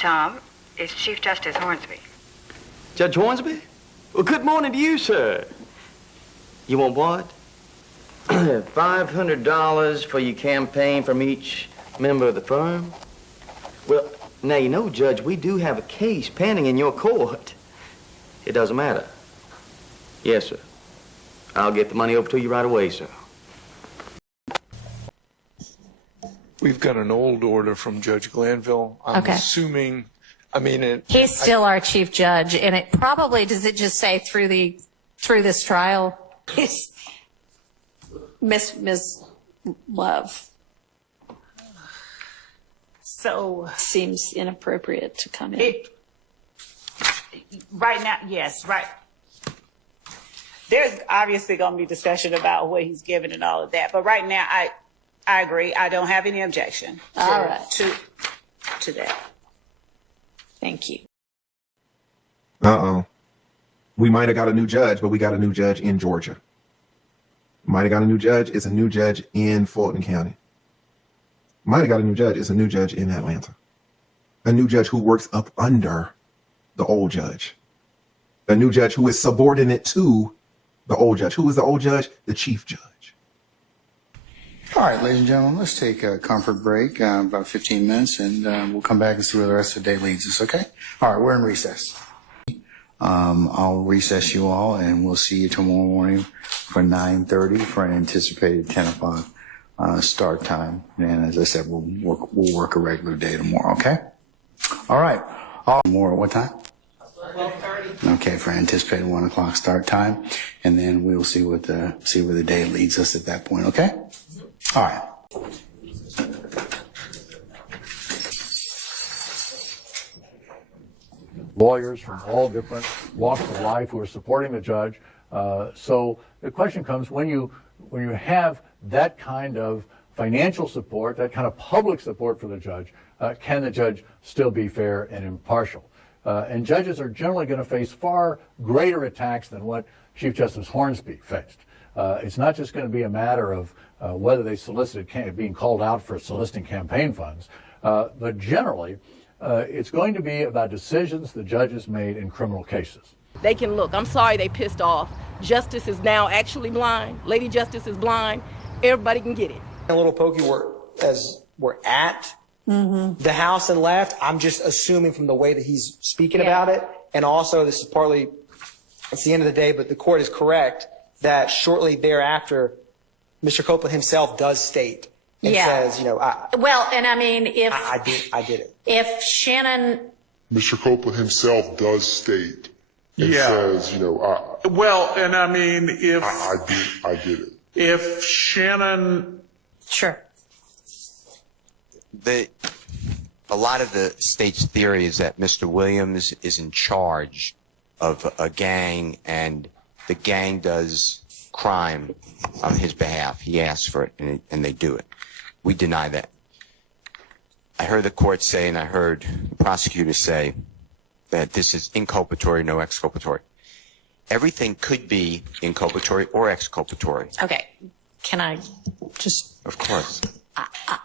Tom, it's Chief Justice Hornsby. Judge Hornsby? Well, good morning to you, sir. You want what? $500 for your campaign from each member of the firm? Well, now, you know, Judge, we do have a case pending in your court. It doesn't matter. Yes, sir. I'll get the money over to you right away, sir. We've got an old order from Judge Glanville. I'm assuming, he's still our chief judge, and it probably, does it just say through this trial? Ms. Love. So Seems inappropriate to come in. right now, yes, right. There's obviously going to be discussion about what he's given and all of that, but right now, I agree. I don't have any objection to that. Thank you. We might have got a new judge, but we got a new judge in Georgia. Might have got a new judge. It's a new judge in Fulton County. Might have got a new judge. It's a new judge in Atlanta. A new judge who works up under the old judge. A new judge who is subordinate to the old judge. Who is the old judge? The chief judge. All right, ladies and gentlemen, let's take a comfort break, about 15 minutes, and we'll come back and see where the rest of the day leads us, okay? All right, we're in recess. I'll recess you all, and we'll see you tomorrow morning for 9:30 for an anticipated 10 o'clock start time. And as I said, we'll work a regular day tomorrow, okay? All right. Tomorrow, what time? 12:30. Okay, for anticipated 1 o'clock start time, and then we'll see where the day leads us at that point, okay? All right. Lawyers from all different walks of life who are supporting the judge. So the question comes, when you have that kind of financial support, that kind of public support for the judge, can the judge still be fair and impartial? And judges are generally going to face far greater attacks than what Chief Justice Hornsby faced. It's not just going to be a matter of whether they solicited, being called out for soliciting campaign funds, but generally, it's going to be about decisions the judges made in criminal cases. They can look. I'm sorry they pissed off. Justice is now actually blind. Lady Justice is blind. Everybody can get it. A little pokey as we're at the House and left. I'm just assuming from the way that he's speaking about it. And also, this is partly, it's the end of the day, but the court is correct that shortly thereafter, Mr. Copeland himself does state and says, you know, if I did it. If Shannon, Mr. Copeland himself does state and says, you know, I did it. If Shannon, sure. A lot of the state's theory is that Mr. Williams is in charge of a gang, and the gang does crime on his behalf. He asks for it, and they do it. We deny that. I heard the court say, and I heard the prosecutor say, that this is inculpatory, no exculpatory. Everything could be inculpatory or exculpatory. Okay. Can I just... Of course.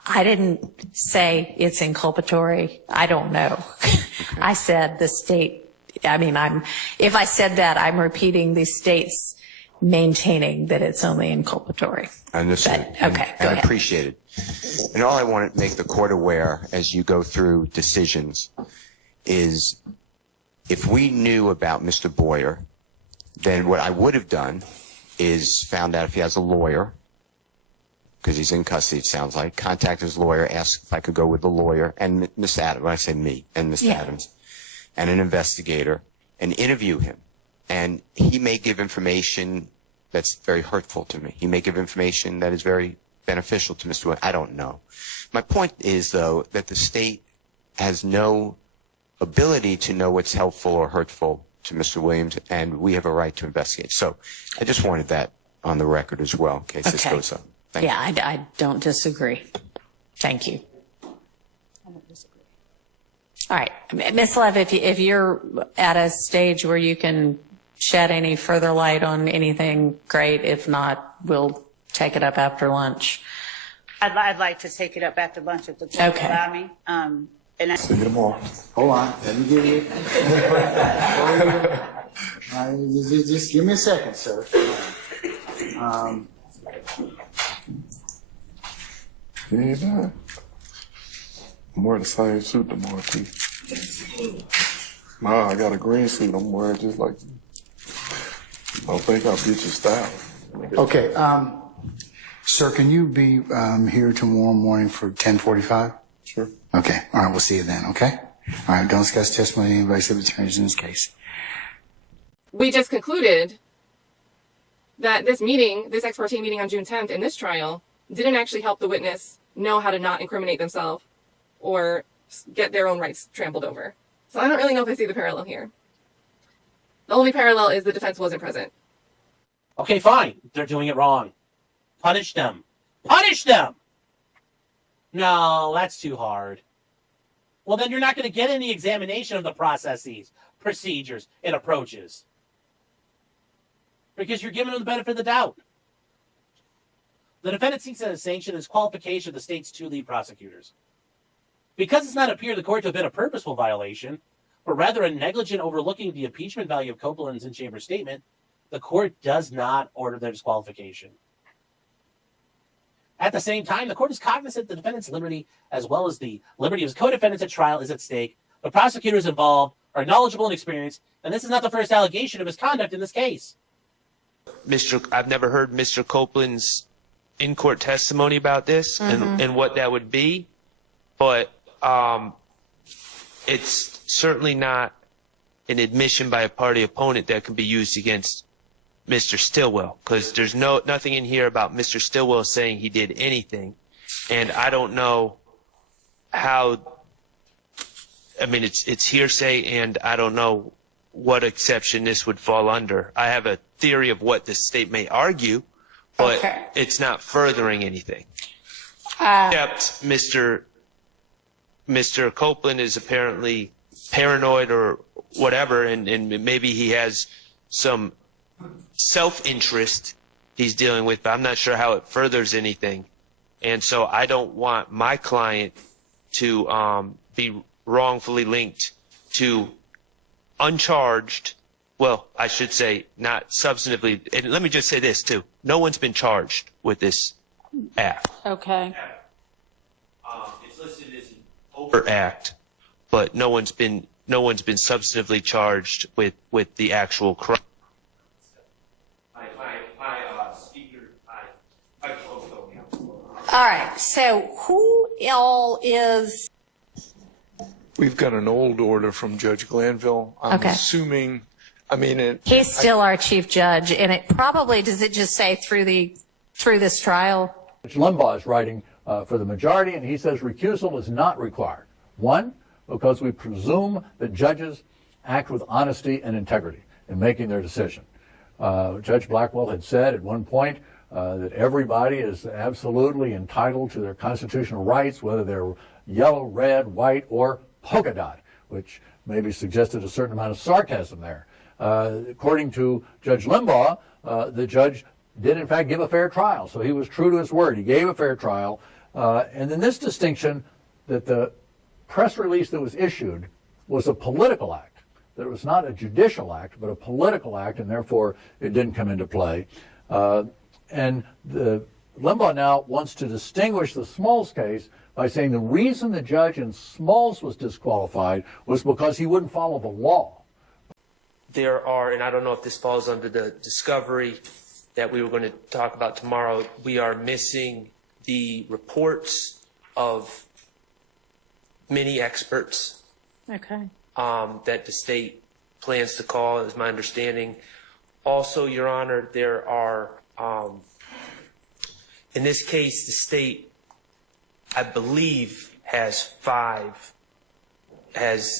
I didn't say it's inculpatory. I don't know. Okay. I said the state, if I said that, I'm repeating the state's maintaining that it's only inculpatory. I understand. Okay, go ahead. I appreciate it. And all I want to make the court aware as you go through decisions is if we knew about Mr. Boyer, then what I would have done is found out if he has a lawyer, because he's in custody, it sounds like, contact his lawyer, ask if I could go with the lawyer, and Miss Adams, when I say me, and Miss Adams, and an investigator, and interview him. And he may give information that's very hurtful to me. He may give information that is very beneficial to Mr. Williams. I don't know. My point is, though, that the state has no ability to know what's helpful or hurtful to Mr. Williams, and we have a right to investigate. So I just wanted that on the record as well, in case this goes up. Thank you. I don't disagree. Thank you. I don't disagree. All right. Ms. Lev, if you're at a stage where you can shed any further light on anything, great. If not, we'll take it up after lunch. I'd like to take it up after lunch if the court will allow me. And See you tomorrow. Hold on, let me give you. Just give me a second, sir. You ain't done. I'm wearing the same suit tomorrow, too. Nah, I got a green suit. I'm wearing just like you. I think I'll get your style. Okay, sir, can you be here tomorrow morning for 10:45? Sure. Okay, all right, we'll see you then, okay? All right, don't discuss testimony of anybody except attorneys in this case. We just concluded that this meeting, this ex parte meeting on June 10th in this trial, didn't actually help the witness know how to not incriminate themselves or get their own rights trampled over. So I don't really know if I see the parallel here. The only parallel is the defense wasn't present. Okay, fine. They're doing it wrong. Punish them. Punish them! No, that's too hard. Well, then you're not going to get any examination of the processes, procedures, and approaches. Because you're giving them the benefit of the doubt. The defendant seeks a sanction as qualification of the state's two lead prosecutors. Because it's not appear the court to have been a purposeful violation, but rather a negligent overlooking the impeachment value of Copeland's in-chamber statement, the court does not order their disqualification. At the same time, the court is cognizant the defendant's liberty, as well as the liberty of his co-defendants at trial, is at stake. The prosecutors involved are knowledgeable and experienced, and this is not the first allegation of misconduct in this case. I've never heard Mr. Copeland's in-court testimony about this and what that would be, but it's certainly not an admission by a party opponent that can be used against Mr. Stillwell, because there's nothing in here about Mr. Stillwell saying he did anything, and I don't know how. I mean, it's hearsay, and I don't know what exception this would fall under. I have a theory of what the state may argue, but it's not furthering anything. Except Mr. Copeland is apparently paranoid or whatever, and maybe he has some self-interest he's dealing with, but I'm not sure how it furthers anything. And so I don't want my client to be wrongfully linked to uncharged, well, I should say not substantively, and let me just say this too, no one's been charged with this act. Okay. It's listed as an overt act, but no one's been substantively charged with the actual crime. All right, so who all is... We've got an old order from Judge Glanville. I'm assuming, I mean... He's still our chief judge, and it probably, does it just say through this trial? Judge Limbaugh is writing for the majority, and he says recusal is not required. One, because we presume that judges act with honesty and integrity in making their decision. Judge Blackwell had said at one point that everybody is absolutely entitled to their constitutional rights, whether they're yellow, red, white, or polka dot, which maybe suggested a certain amount of sarcasm there. According to Judge Limbaugh, the judge did in fact give a fair trial, so he was true to his word. He gave a fair trial, and then this distinction that the press release that was issued was a political act, that it was not a judicial act, but a political act, and therefore it didn't come into play. And Limbaugh now wants to distinguish the Smalls case by saying the reason the judge in Smalls was disqualified was because he wouldn't follow the law. There are, and I don't know if this falls under the discovery that we were going to talk about tomorrow, we are missing the reports of many experts Okay. that the state plans to call, is my understanding. Also, Your Honor, there are, in this case, the state, I believe, has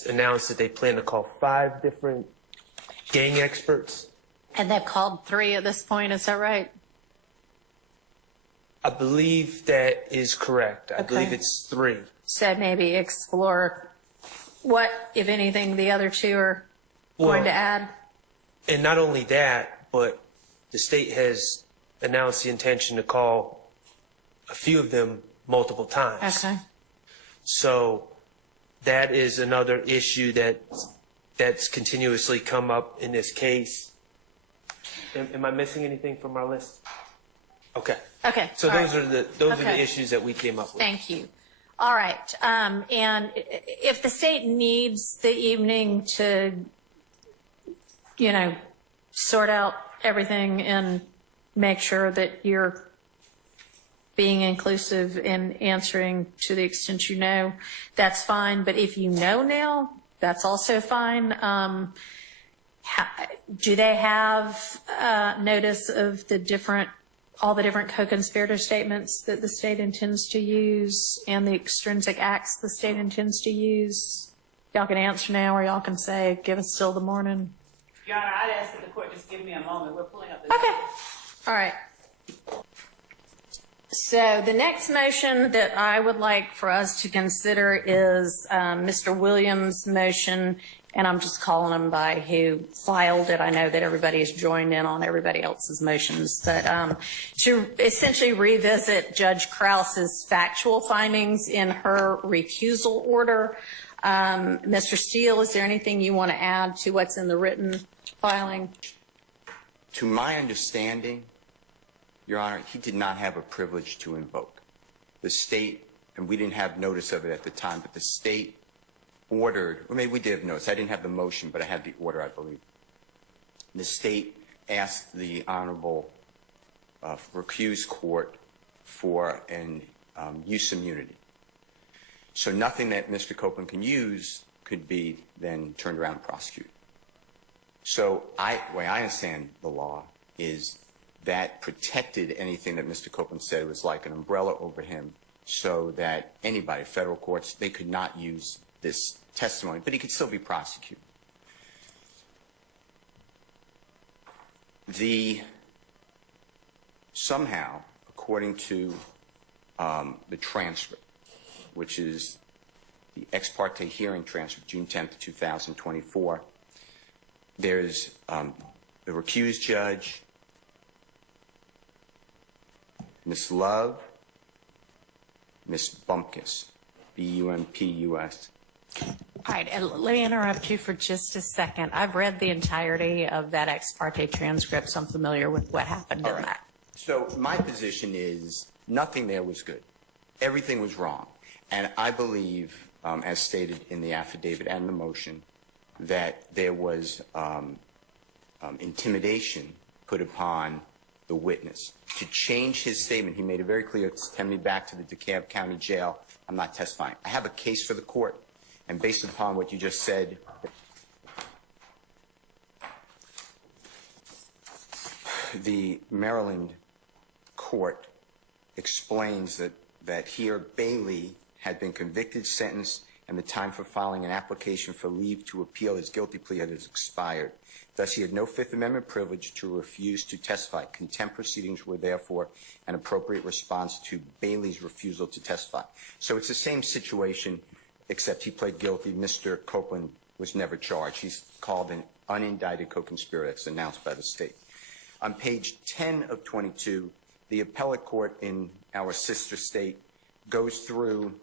announced that they plan to call 5 different gang experts. And they've called 3 at this point, is that right? I believe that is correct. I believe it's 3. So maybe explore what, if anything, the other 2 are going to add? And not only that, but the state has announced the intention to call a few of them multiple times. Okay. So that is another issue that's continuously come up in this case. Am I missing anything from our list? Okay. Okay. So all those right. are the Okay. issues that we came up with. Thank you. All right. And if the state needs the evening to, sort out everything and make sure that you're being inclusive and answering to the extent you know, that's fine. But if you know now, that's also fine. Do they have notice of all the different co-conspirator statements that the state intends to use and the extrinsic acts the state intends to use? Y'all can answer now, or y'all can say, give us till the morning. Your Honor, I'd ask that the court just give me a moment. We're pulling up the Okay. All right. So the next motion that I would like for us to consider is Mr. Williams' motion, and I'm just calling him by who filed it. I know that everybody has joined in on everybody else's motions, but to essentially revisit Judge Krause's factual findings in her recusal order. Mr. Steele, is there anything you want to add to what's in the written filing? To my understanding, Your Honor, he did not have a privilege to invoke. The state, and we didn't have notice of it at the time, but the state ordered, or maybe we did have notice. I didn't have the motion, but I had the order, I believe. The state asked the Honorable recused court for an use immunity. So nothing that Mr. Copeland can use could be then turned around and prosecuted. So the way I understand the law is that protected anything that Mr. Copeland said was like an umbrella over him, so that anybody, federal courts, they could not use this testimony, but he could still be prosecuted. Somehow, according to the transcript, which is the ex parte hearing transcript, June 10th, 2024, there's the recused judge, Ms. Love, Ms. Bumpkus, B-U-M-P-U-S. All right, and let me interrupt you for just a second. I've read the entirety of that ex parte transcript, so I'm familiar with what happened in that. So my position is nothing there was good. Everything was wrong. And I believe, as stated in the affidavit and the motion, that there was intimidation put upon the witness to change his statement. He made it very clear, send me back to the DeKalb County Jail. I'm not testifying. I have a case for the court. And based upon what you just said, the Maryland court explains that here Bailey had been convicted, sentenced, and the time for filing an application for leave to appeal his guilty plea had expired. Thus, he had no Fifth Amendment privilege to refuse to testify. Contempt proceedings were therefore an appropriate response to Bailey's refusal to testify. So it's the same situation, except he pled guilty. Mr. Copeland was never charged. He's called an unindicted co-conspirator. It's announced by the state. On page 10 of 22, the appellate court in our sister state goes through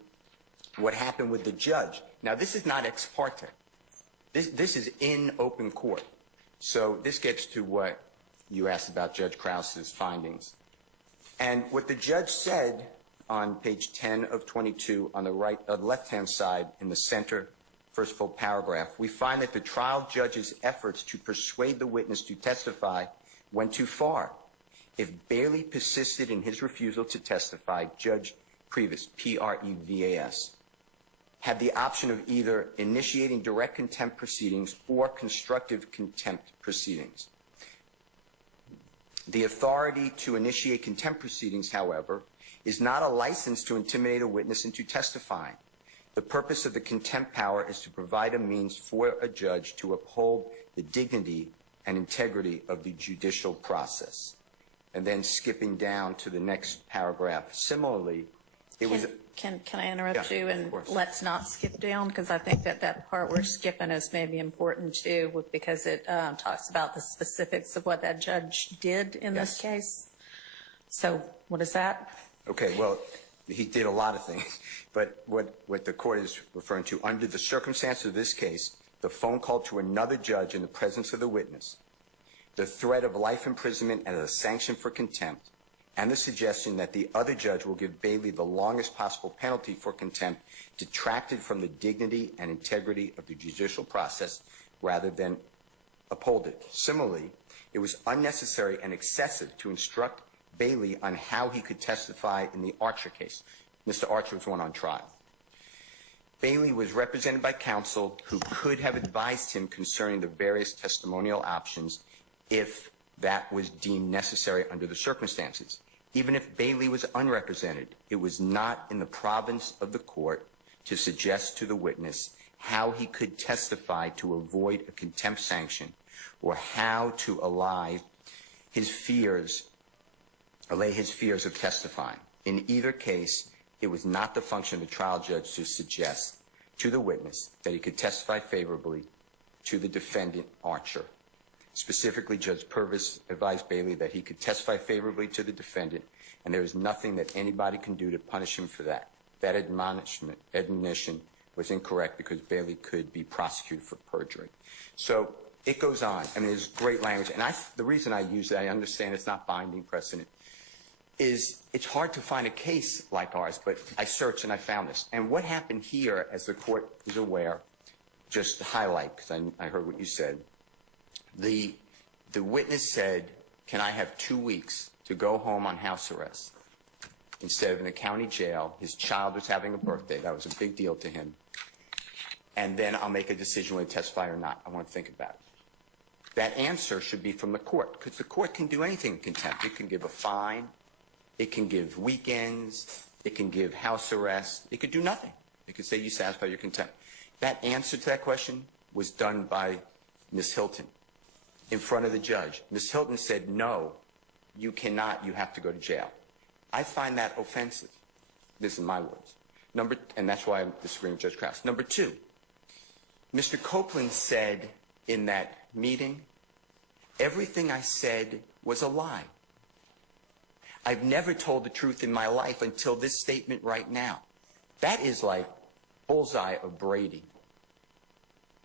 what happened with the judge. Now, this is not ex parte. This is in open court. So this gets to what you asked about Judge Krause's findings. And what the judge said on page 10 of 22 on the left-hand side in the center, first full paragraph, we find that the trial judge's efforts to persuade the witness to testify went too far. If Bailey persisted in his refusal to testify, Judge Previs, P-R-E-V-A-S, had the option of either initiating direct contempt proceedings or constructive contempt proceedings. The authority to initiate contempt proceedings, however, is not a license to intimidate a witness into testifying. The purpose of the contempt power is to provide a means for a judge to uphold the dignity and integrity of the judicial process. And then skipping down to the next paragraph, similarly, it was... Can I interrupt you, and let's not skip down, because I think that part we're skipping is maybe important too, because it talks about the specifics of what that judge did in this case. So what is that? Okay, well, He did a lot of things. But what the court is referring to, under the circumstances of this case, the phone call to another judge in the presence of the witness, the threat of life imprisonment as a sanction for contempt, and the suggestion that the other judge will give Bailey the longest possible penalty for contempt detracted from the dignity and integrity of the judicial process rather than uphold it. Similarly, it was unnecessary and excessive to instruct Bailey on how he could testify in the Archer case. Mr. Archer was one on trial. Bailey was represented by counsel who could have advised him concerning the various testimonial options if that was deemed necessary under the circumstances. Even if Bailey was unrepresented, it was not in the province of the court to suggest to the witness how he could testify to avoid a contempt sanction or how to allay his fears of testifying. In either case, it was not the function of the trial judge to suggest to the witness that he could testify favorably to the defendant, Archer. Specifically, Judge Purvis advised Bailey that he could testify favorably to the defendant, and there is nothing that anybody can do to punish him for that. That admonition was incorrect because Bailey could be prosecuted for perjury. So it goes on. I mean, there's great language. And the reason I use it, I understand it's not binding precedent, is it's hard to find a case like ours, but I searched and I found this. And what happened here, as the court is aware, just to highlight, because I heard what you said, the witness said, can I have 2 weeks to go home on house arrest instead of in the county jail? His child was having a birthday. That was a big deal to him. And then I'll make a decision whether to testify or not. I want to think about it. That answer should be from the court, because the court can do anything in contempt. It can give a fine. It can give weekends. It can give house arrest. It could do nothing. It could say you satisfy your contempt. That answer to that question was done by Ms. Hilton in front of the judge. Ms. Hilton said, no, you cannot. You have to go to jail. I find that offensive. This is my words. And that's why I'm disagreeing with Judge Krause. Number two, Mr. Copeland said in that meeting, everything I said was a lie. I've never told the truth in my life until this statement right now. That is like bullseye of Brady.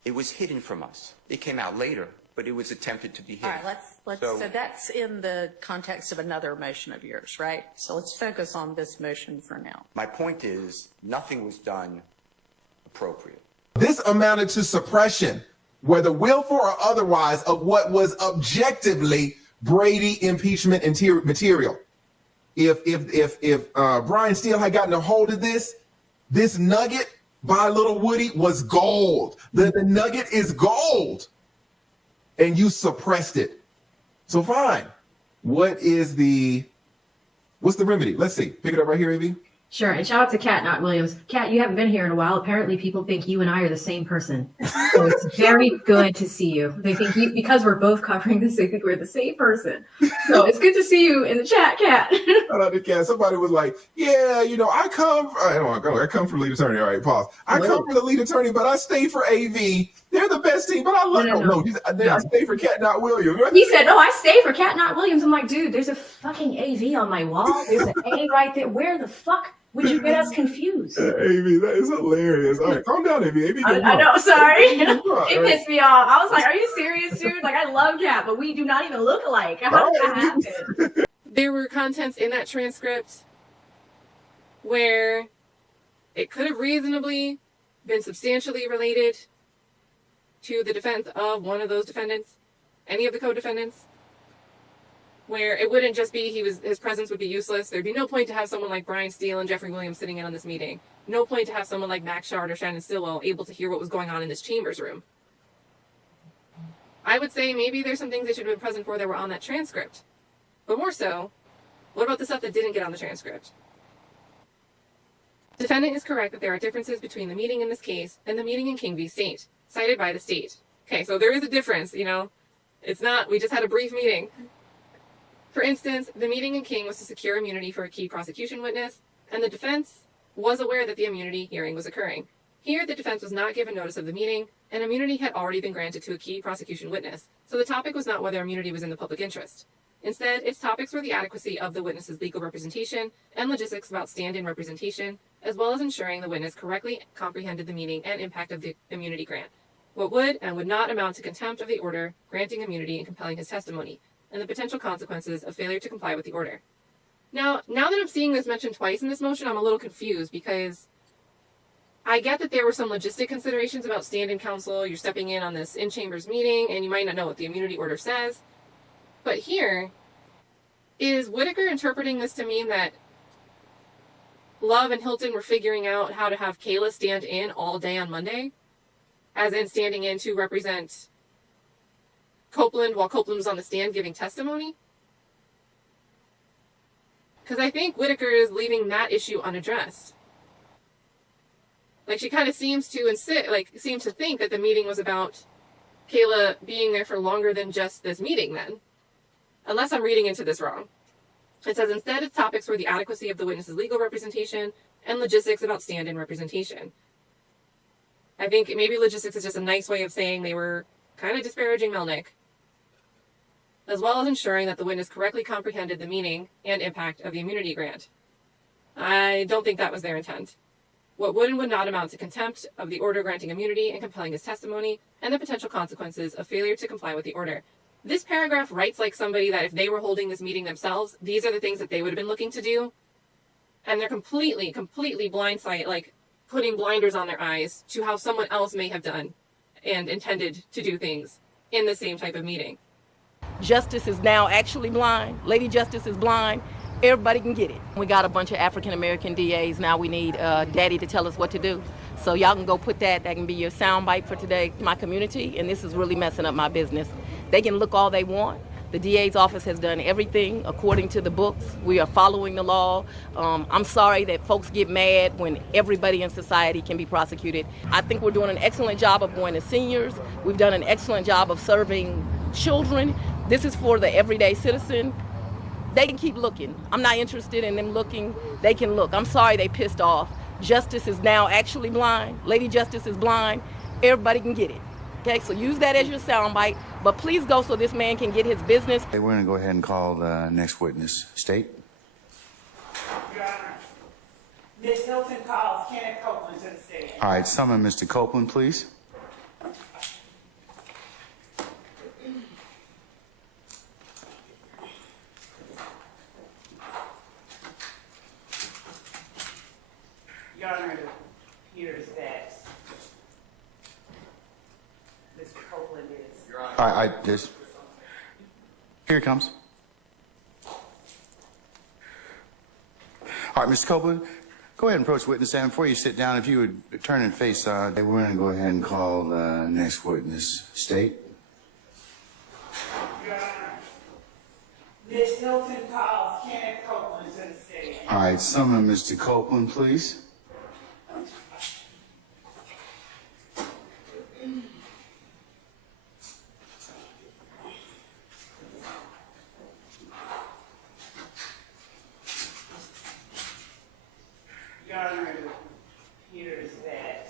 It was hidden from us. It came out later, but it was attempted to be hidden. All right, so that's in the context of another motion of yours, right? So let's focus on this motion for now. My point is, nothing was done appropriate. This amounted to suppression, whether willful or otherwise, of what was objectively Brady impeachment material. If Brian Steele had gotten a hold of this nugget by Little Woody was gold. The nugget is gold. And you suppressed it. So fine. What's the remedy? Let's see. Pick it up right here, A.B. Sure, and shout out to Kat, not Williams. Kat, you haven't been here in a while. Apparently people think you and I are the same person. So it's very good to see you. They think because we're both covering this, they think we're the same person. So it's good to see you in the chat, Kat. Shout out to Kat. Somebody was like, yeah, I come from lead attorney. All right, pause. I come from the lead attorney, but I stay for AV. They're the best team, but I love no. I stay for Kat, not Williams. He said, no, I stay for Kat, not Williams. I'm like, dude, there's a fucking AV on my wall. There's an A right there. Where the fuck would you get us confused? AV, that is hilarious. All right, calm down, AV. AV, I know, sorry. It pissed me off. I was like, are you serious, dude? Like, I love Kat, but we do not even look alike. How did that happen? There were contents in that transcript where it could have reasonably been substantially related to the defense of one of those defendants, any of the co-defendants, where it wouldn't just be his presence would be useless. There'd be no point to have someone like Brian Steele and Jeffrey Williams sitting in on this meeting. No point to have someone like Max Shard or Shannon Stillwell able to hear what was going on in this chambers room. I would say maybe there's some things they should have been present for that were on that transcript. But more so, what about the stuff that didn't get on the transcript? Defendant is correct that there are differences between the meeting in this case and the meeting in King v. State, cited by the state. Okay, so there is a difference, It's not, we just had a brief meeting. For instance, the meeting in King was to secure immunity for a key prosecution witness, and the defense was aware that the immunity hearing was occurring. Here, the defense was not given notice of the meeting, and immunity had already been granted to a key prosecution witness, so the topic was not whether immunity was in the public interest. Instead, its topics were the adequacy of the witness's legal representation and logistics about stand-in representation, as well as ensuring the witness correctly comprehended the meaning and impact of the immunity grant, what would and would not amount to contempt of the order granting immunity and compelling his testimony, and the potential consequences of failure to comply with the order. Now that I'm seeing this mentioned twice in this motion, I'm a little confused because I get that there were some logistic considerations about stand-in counsel. You're stepping in on this in-chambers meeting, and you might not know what the immunity order says. But here, is Whitaker interpreting this to mean that Love and Hilton were figuring out how to have Kayla stand in all day on Monday? As in standing in to represent Copeland while Copeland was on the stand giving testimony? Because I think Whitaker is leaving that issue unaddressed. Like, she kind of seems to think that the meeting was about Kayla being there for longer than just this meeting then. Unless I'm reading into this wrong. It says instead its topics were the adequacy of the witness's legal representation and logistics about stand-in representation. I think maybe logistics is just a nice way of saying they were kind of disparaging Melnick, as well as ensuring that the witness correctly comprehended the meaning and impact of the immunity grant. I don't think that was their intent. What would and would not amount to contempt of the order granting immunity and compelling his testimony, and the potential consequences of failure to comply with the order. This paragraph writes like somebody that if they were holding this meeting themselves, these are the things that they would have been looking to do. And they're completely blindsided, like putting blinders on their eyes to how someone else may have done and intended to do things in the same type of meeting. Justice is now actually blind. Lady Justice is blind. Everybody can get it. We got a bunch of African-American DAs. Now we need Daddy to tell us what to do. So y'all can go put that can be your soundbite for today. My community, and this is really messing up my business. They can look all they want. The DA's office has done everything according to the books. We are following the law. I'm sorry that folks get mad when everybody in society can be prosecuted. I think we're doing an excellent job of going to seniors. We've done an excellent job of serving children. This is for the everyday citizen. They can keep looking. I'm not interested in them looking. They can look. I'm sorry they pissed off. Justice is now actually blind. Lady Justice is blind. Everybody can get it. Okay, so use that as your soundbite, but please go so this man can get his business. Okay, we're going to go ahead and call the next witness. State. Your Honor, Ms. Hilton calls Kenneth Copeland to the stand. All right, summon Mr. Copeland, please. Your Honor, it appears that Mr. Copeland is... All right, here it comes. All right, Mr. Copeland, go ahead and approach the witness stand. Before you sit down, if you would turn and face, we're going to go ahead and call the next witness. State. Your Honor, Ms. Hilton calls Kenneth Copeland to the stand. All right, summon Mr. Copeland, please. Your Honor, it appears that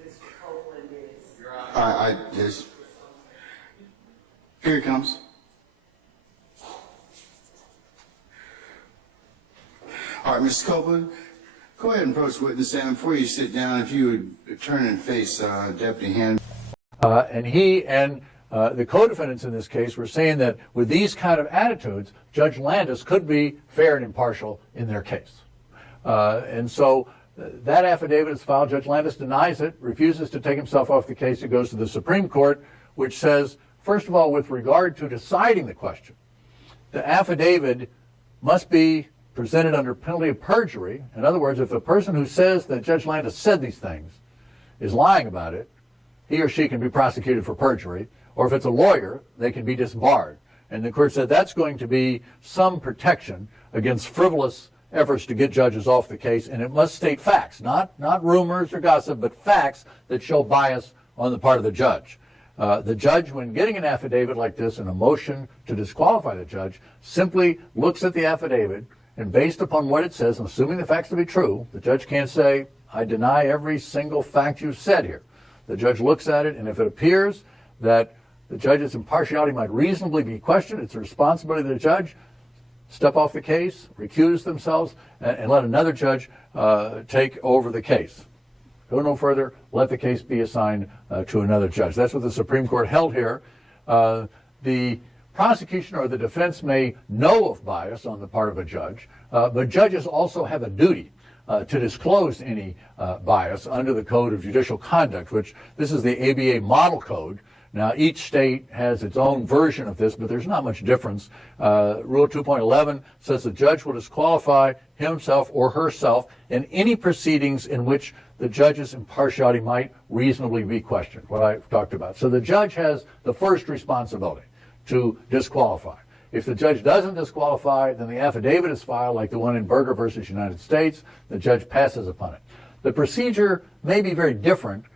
Mr. Copeland is... All right, here it comes. All right, Mr. Copeland, go ahead and approach the witness stand. Before you sit down, if you would turn and face Deputy Hand. And he and the co-defendants in this case were saying that with these kind of attitudes, Judge Landis could be fair and impartial in their case. And so that affidavit is filed. Judge Landis denies it, refuses to take himself off the case. It goes to the Supreme Court, which says, first of all, with regard to deciding the question, the affidavit must be presented under penalty of perjury. In other words, if a person who says that Judge Landis said these things is lying about it, he or she can be prosecuted for perjury. Or if it's a lawyer, they can be disbarred. And the court said that's going to be some protection against frivolous efforts to get judges off the case, and it must state facts, not rumors or gossip, but facts that show bias on the part of the judge. The judge, when getting an affidavit like this and a motion to disqualify the judge, simply looks at the affidavit, and based upon what it says, and assuming the facts to be true, the judge can't say, I deny every single fact you said here. The judge looks at it, and if it appears that the judge's impartiality might reasonably be questioned. It's the responsibility of the judge. Step off the case, recuse themselves, and let another judge take over the case. Go no further, let the case be assigned to another judge. That's what the Supreme Court held here. The prosecution or the defense may know of bias on the part of a judge, but judges also have a duty to disclose any bias under the Code of Judicial Conduct, which this is the ABA model code. Now, each state has its own version of this, but there's not much difference. Rule 2.11 says the judge will disqualify himself or herself in any proceedings in which the judge's impartiality might reasonably be questioned, what I talked about. So the judge has the first responsibility to disqualify. If the judge doesn't disqualify, then the affidavit is filed, like the one in Berger versus United States. The judge passes upon it. The procedure may be very different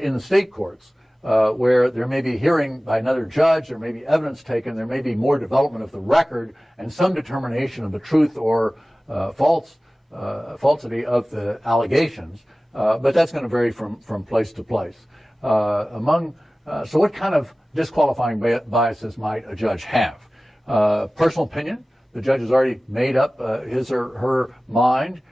in the state courts, where there may be a hearing by another judge, there may be evidence taken, there may be more development of the record, and some determination of the truth or falsity of the allegations. But that's going to vary from place to place. So what kind of disqualifying biases might a judge have? Personal opinion. The judge has already made up his or her mind.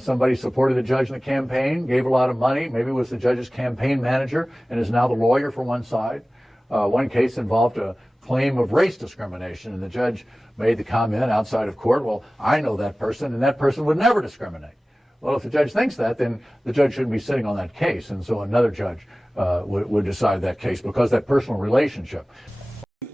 Somebody supported the judge in the campaign, gave a lot of money, maybe was the judge's campaign manager, and is now the lawyer for one side. One case involved a claim of race discrimination, and the judge made the comment outside of court, well, I know that person, and that person would never discriminate. Well, if the judge thinks that, then the judge shouldn't be sitting on that case, and so another judge would decide that case because that personal relationship.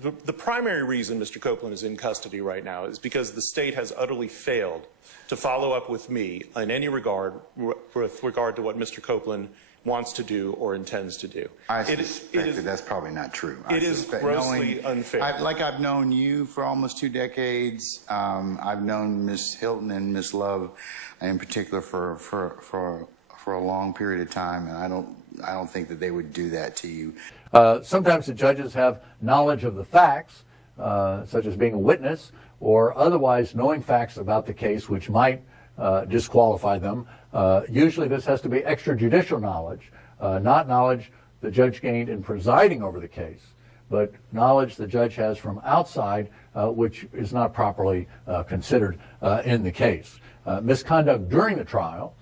The primary reason Mr. Copeland is in custody right now is because the state has utterly failed to follow up with me in any regard with regard to what Mr. Copeland wants to do or intends to do. I suspect that that's probably not true. It is grossly unfair. I've known you for almost 2 decades. I've known Ms. Hilton and Ms. Love in particular for a long period of time, and I don't think that they would do that to you. Sometimes the judges have knowledge of the facts, such as being a witness, or otherwise knowing facts about the case which might disqualify them. Usually this has to be extrajudicial knowledge, not knowledge the judge gained in presiding over the case, but knowledge the judge has from outside, which is not properly considered in the case. Misconduct during the trial,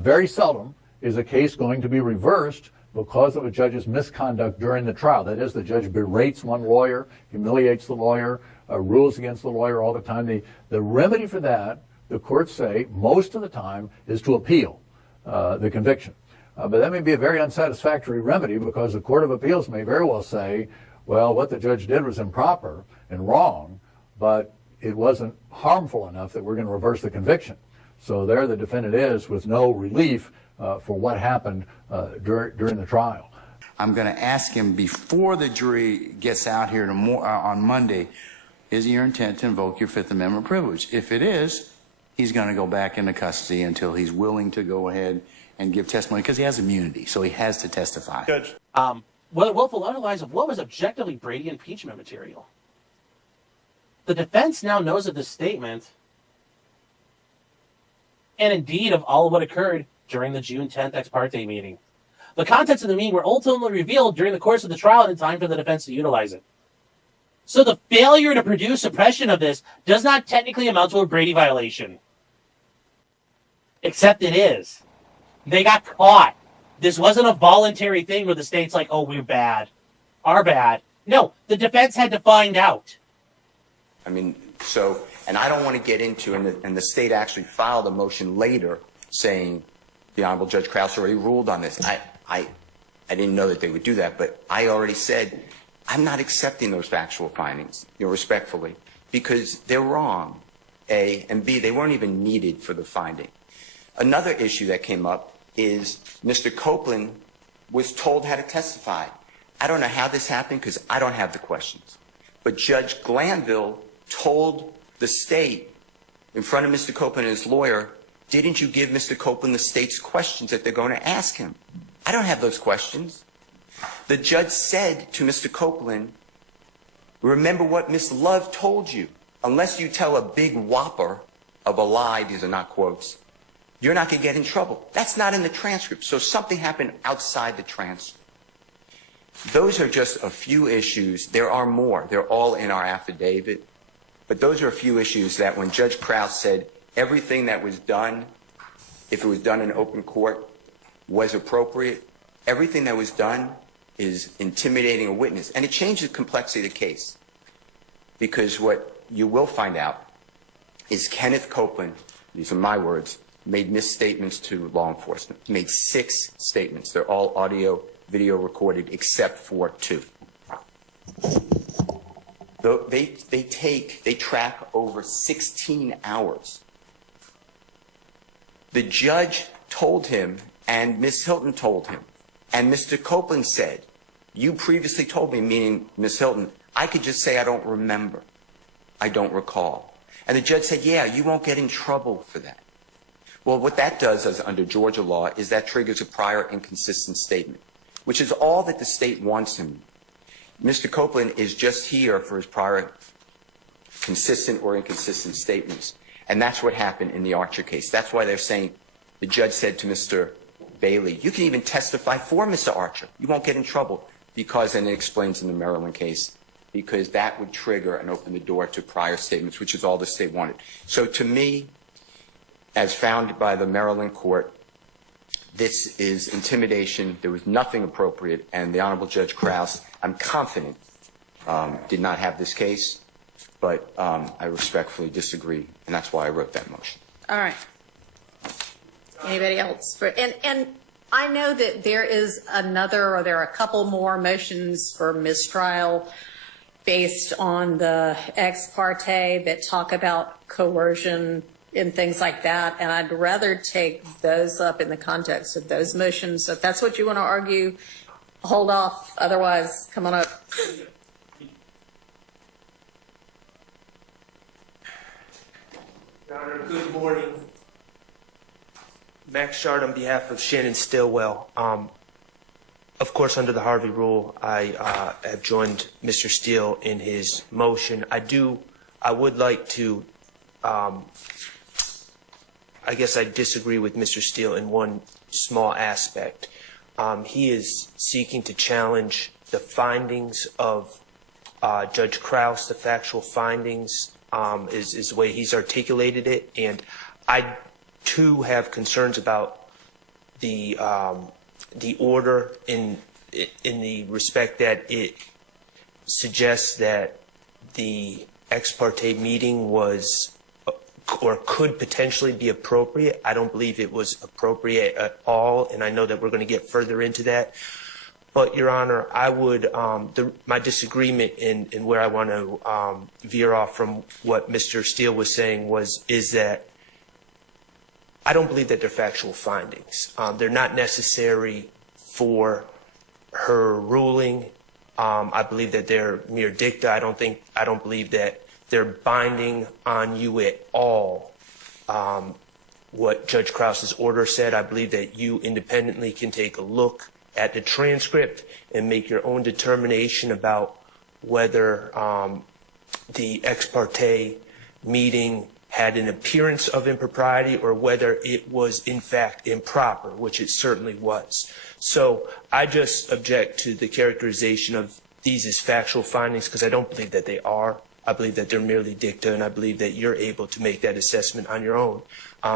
very seldom is a case going to be reversed because of a judge's misconduct during the trial. That is, the judge berates one lawyer, humiliates the lawyer, rules against the lawyer all the time. The remedy for that, the courts say, most of the time, is to appeal the conviction. But that may be a very unsatisfactory remedy because the Court of Appeals may very well say, well, what the judge did was improper and wrong, but it wasn't harmful enough that we're going to reverse the conviction. So there the defendant is with no relief for what happened during the trial. I'm going to ask him before the jury gets out here on Monday, is it your intent to invoke your Fifth Amendment privilege? If it is, he's going to go back into custody until he's willing to go ahead and give testimony because he has immunity, so he has to testify. Judge. Well, willful otherwise of what was objectively Brady impeachment material. The defense now knows of this statement and indeed of all of what occurred during the June 10th ex parte meeting. The contents of the meeting were ultimately revealed during the course of the trial and in time for the defense to utilize it. So the failure to produce suppression of this does not technically amount to a Brady violation. Except it is. They got caught. This wasn't a voluntary thing where the state's like, oh, we're bad. Our bad. No, the defense had to find out. I mean, so, and I don't want to get into, and the state actually filed a motion later saying the Honorable Judge Krause already ruled on this. I didn't know that they would do that, but I already said I'm not accepting those factual findings, respectfully, because they're wrong, A, and B, they weren't even needed for the finding. Another issue that came up is Mr. Copeland was told how to testify. I don't know how this happened because I don't have the questions. But Judge Glanville told the state in front of Mr. Copeland and his lawyer, didn't you give Mr. Copeland the state's questions that they're going to ask him? I don't have those questions. The judge said to Mr. Copeland, remember what Miss Love told you. Unless you tell a big whopper of a lie, these are not quotes, you're not going to get in trouble. That's not in the transcript. So something happened outside the transcript. those are just a few issues. There are more. They're all in our affidavit. But those are a few issues that when Judge Krause said everything that was done, if it was done in open court, was appropriate, everything that was done is intimidating a witness. And it changes the complexity of the case. Because what you will find out is Kenneth Copeland, these are my words, made misstatements to law enforcement. He made 6 statements. They're all audio, video recorded, except for 2. They track over 16 hours. The judge told him, and Ms. Hilton told him, and Mr. Copeland said, you previously told me, meaning Ms. Hilton, I could just say I don't remember. I don't recall. And the judge said, yeah, you won't get in trouble for that. Well, what that does as under Georgia law is that triggers a prior inconsistent statement, which is all that the state wants him. Mr. Copeland is just here for his prior consistent or inconsistent statements. And that's what happened in the Archer case. That's why they're saying the judge said to Mr. Bailey, you can even testify for Mr. Archer. You won't get in trouble because, and it explains in the Maryland case, because that would trigger and open the door to prior statements, which is all the state wanted. So to me, as found by the Maryland court, this is intimidation. There was nothing appropriate, and the Honorable Judge Krause, I'm confident, did not have this case, but I respectfully disagree, and that's why I wrote that motion. All right. Anybody else? And I know that there is another, or there are a couple more motions for mistrial based on the ex parte that talk about coercion and things like that, and I'd rather take those up in the context of those motions. So if that's what you want to argue, hold off. Otherwise, come on up. Your Honor, good morning. Max Shard on behalf of Shannon Stillwell. Of course, under the Harvey rule, I have joined Mr. Steele in his motion. I would like to, I guess I disagree with Mr. Steele in one small aspect. He is seeking to challenge the findings of Judge Krause, the factual findings, is the way he's articulated it. And I, too, have concerns about the order in the respect that it suggests that the ex parte meeting was or could potentially be appropriate. I don't believe it was appropriate at all, and I know that we're going to get further into that. But, Your Honor, I would, my disagreement in where I want to veer off from what Mr. Steele was saying is that I don't believe that they're factual findings. They're not necessary for her ruling. I believe that they're mere dicta. I don't believe that they're binding on you at all. What Judge Krause's order said, I believe that you independently can take a look at the transcript and make your own determination about whether the ex parte meeting had an appearance of impropriety or whether it was in fact improper, which it certainly was. So I just object to the characterization of these as factual findings because I don't believe that they are. I believe that they're merely dicta, and I believe that you're able to make that assessment on your own.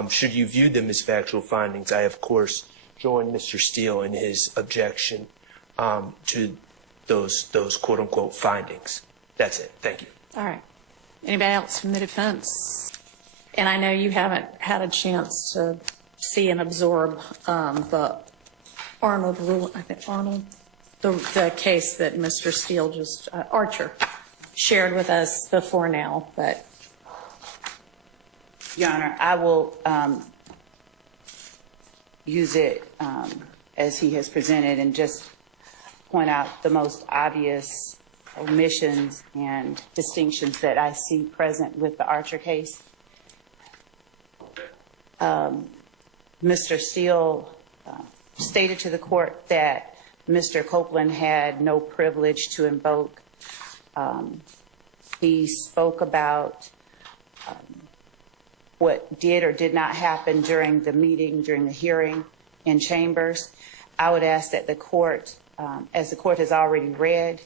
Should you view them as factual findings, I, of course, join Mr. Steele in his objection to those quote-unquote findings. That's it. Thank you. All right. Anybody else from the defense? And I know you haven't had a chance to see and absorb the Arnold rule. I think Arnold, the case that Mr. Steele just Archer shared with us before now, but. Your Honor, I will use it as he has presented and just point out the most obvious omissions and distinctions that I see present with the Archer case. Mr. Steele stated to the court that Mr. Copeland had no privilege to invoke. He spoke about what did or did not happen during the meeting, during the hearing in chambers. I would ask that the court as the court has already read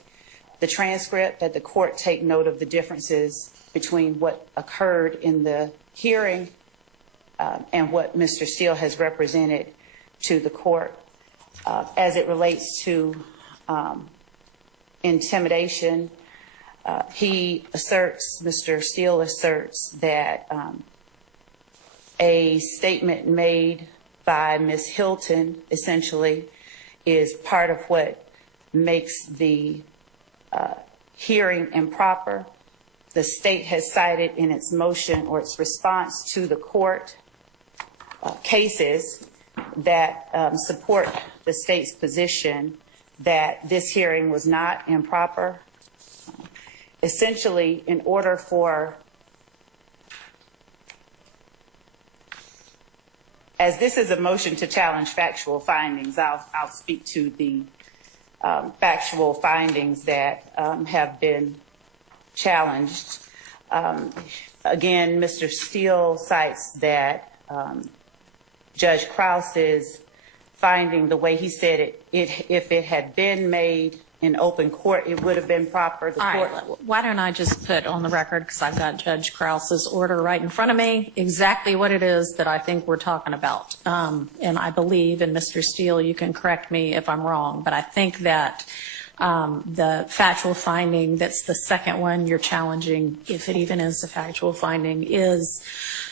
the transcript, that the court take note of the differences between what occurred in the hearing and what Mr. Steele has represented to the court as it relates to intimidation. Mr. Steele asserts that a statement made by Ms. Hilton essentially is part of what makes the hearing improper. The state has cited in its motion or its response to the court cases that support the state's position that this hearing was not improper. Essentially, in order for, as this is a motion to challenge factual findings, I'll speak to the factual findings that have been challenged. Again, Mr. Steele cites that Judge Krause's finding, the way he said it, if it had been made in open court, it would have been proper. The court. Why don't I just put on the record, because I've got Judge Krause's order right in front of me, exactly what it is that I think we're talking about. And I believe, and Mr. Steele, you can correct me if I'm wrong, but I think that the factual finding, that's the second one you're challenging, if it even is a factual finding, is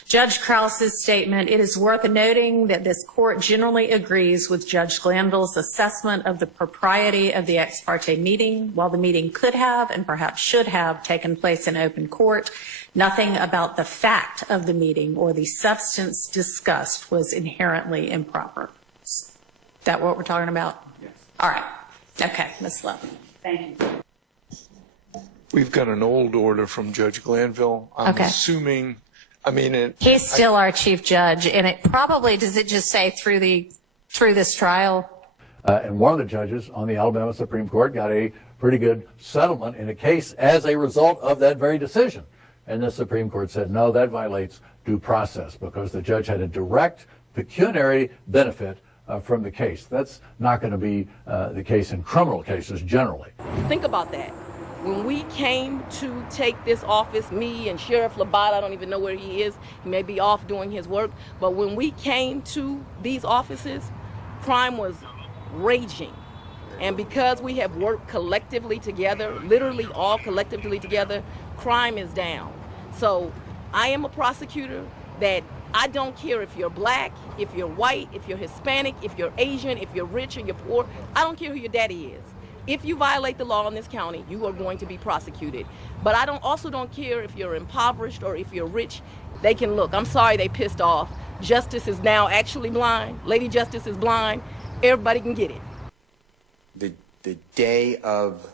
Judge Krause's statement. It is worth noting that this court generally agrees with Judge Glanville's assessment of the propriety of the ex parte meeting. While the meeting could have and perhaps should have taken place in open court, nothing about the fact of the meeting or the substance discussed was inherently improper. Is that what we're talking about? Yes. All right. Okay, Ms. Love. Thank you. We've got an old order from Judge Glanville. I'm assuming, he's still our chief judge, and it probably, does it just say through this trial? And one of the judges on the Alabama Supreme Court got a pretty good settlement in a case as a result of that very decision. And the Supreme Court said, no, that violates due process because the judge had a direct pecuniary benefit from the case. That's not going to be the case in criminal cases generally. Think about that. When we came to take this office, me and Sheriff Labata, I don't even know where he is. He may be off doing his work. But when we came to these offices, crime was raging. And because we have worked collectively together, literally all collectively together, crime is down. So I am a prosecutor that I don't care if you're black, if you're white, if you're Hispanic, if you're Asian, if you're rich or you're poor. I don't care who your daddy is. If you violate the law in this county, you are going to be prosecuted. But I also don't care if you're impoverished or if you're rich. They can look. I'm sorry they pissed off. Justice is now actually blind. Lady Justice is blind. Everybody can get it. The day of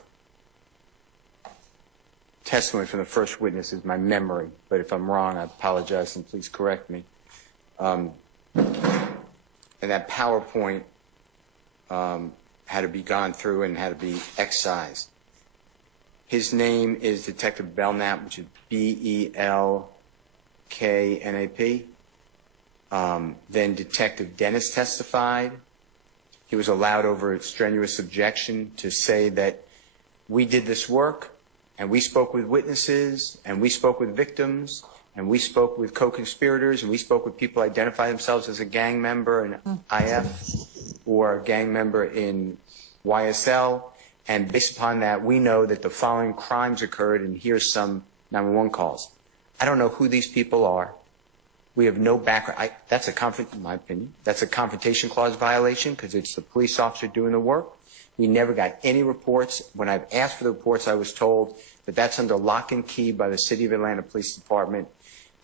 testimony from the first witness is my memory, but if I'm wrong, I apologize and please correct me. And that PowerPoint had to be gone through and had to be excised. His name is Detective Belknap, which is B-E-L-K-N-A-P. Then Detective Dennis testified. He was allowed over strenuous objection to say that we did this work and we spoke with witnesses and we spoke with victims and we spoke with co-conspirators and we spoke with people who identify themselves as a gang member in IF or a gang member in YSL. And based upon that, we know that the following crimes occurred and here's some 911 calls. I don't know who these people are. We have no background. In my opinion, that's a confrontation clause violation because it's the police officer doing the work. We never got any reports. When I've asked for the reports, I was told that that's under lock and key by the City of Atlanta Police Department.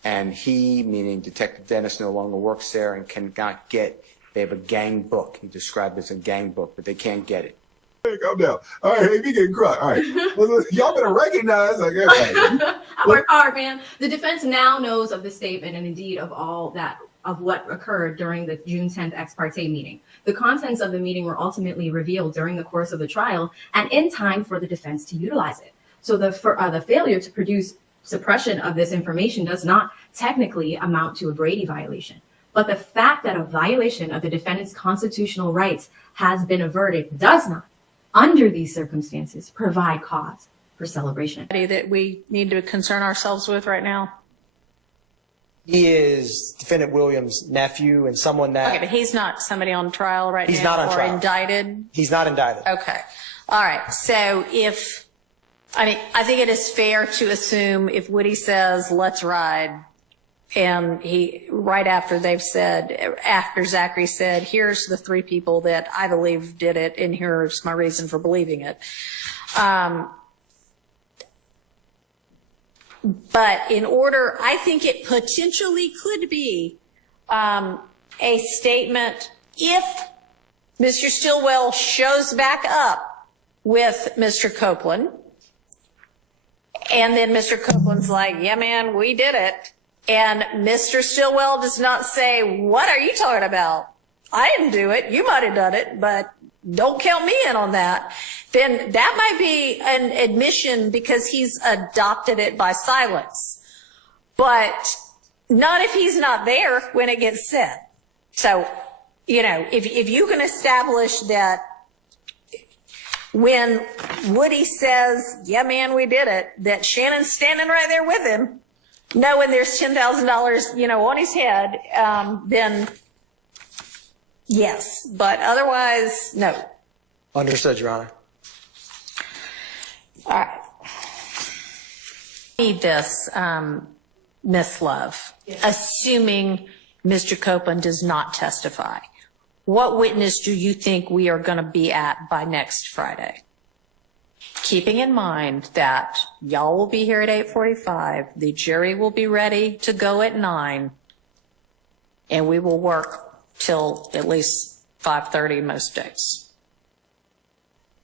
And he, meaning Detective Dennis, no longer works there and cannot get, they have a gang book. He described it as a gang book, but they can't get it. Hey, calm down. All right, hey, we getting crunk. All right. Well, y'all better recognize, I guess. I work hard, man. The defense now knows of the statement and indeed of all that, of what occurred during the June 10th ex parte meeting. The contents of the meeting were ultimately revealed during the course of the trial and in time for the defense to utilize it. So the failure to produce suppression of this information does not technically amount to a Brady violation. But the fact that a violation of the defendant's constitutional rights has been averted does not under these circumstances, provide cause for celebration. That we need to concern ourselves with right now? He is defendant Williams' nephew and someone that... Okay, but he's not somebody on trial right now? He's not on trial. Or indicted? He's not indicted. Okay. All right. So I think it is fair to assume if Woody says, let's ride, and right after Zachary said, here's the 3 people that I believe did it, and here's my reason for believing it. But I think it potentially could be a statement if Mr. Stillwell shows back up with Mr. Copeland, and then Mr. Copeland's like, yeah, man, we did it. And Mr. Stillwell does not say, what are you talking about? I didn't do it. You might have done it, but don't count me in on that. Then that might be an admission because he's adopted it by silence. But not if he's not there when it gets said. So, if you can establish that when Woody says, yeah, man, we did it, that Shannon's standing right there with him, knowing there's $10,000, on his head, then yes. But otherwise, no. Understood, Your Honor. All right. I need this, Miss Love, assuming Mr. Copeland does not testify. What witness do you think we are going to be at by next Friday? Keeping in mind that y'all will be here at 8:45, the jury will be ready to go at 9, and we will work till at least 5:30 most days.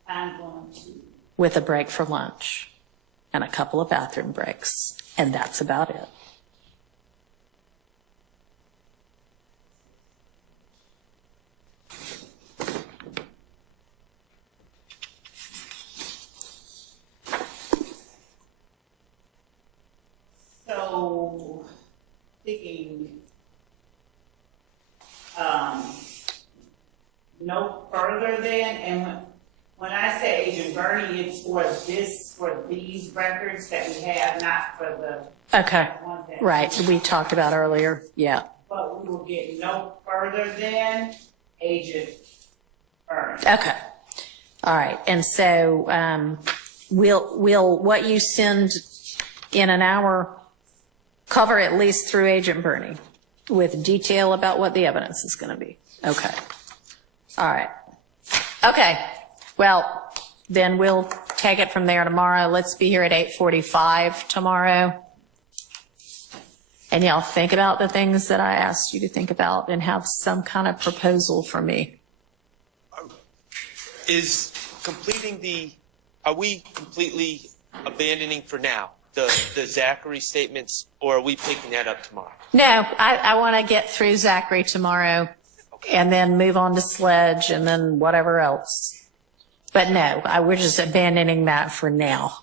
I'm going to. With a break for lunch and a couple of bathroom breaks, and that's about it. So, thinking, no further than, and when I say Agent Bernie, it's for these records that we have, not for the Okay, ones that. right, we talked about earlier, yeah. But we will get no further than Agent Bernie. Okay, all right, and so will what you send in an hour cover at least through Agent Bernie with detail about what the evidence is going to be? Okay, all right, okay. Well, then we'll take it from there tomorrow. Let's be here at 8:45 tomorrow. And y'all think about the things that I asked you to think about and have some kind of proposal for me. Are we completely abandoning for now the Zachary statements, or are we picking that up tomorrow? No, I want to get through Zachary tomorrow and then move on to Sledge and then whatever else. But no, we're just abandoning that for now.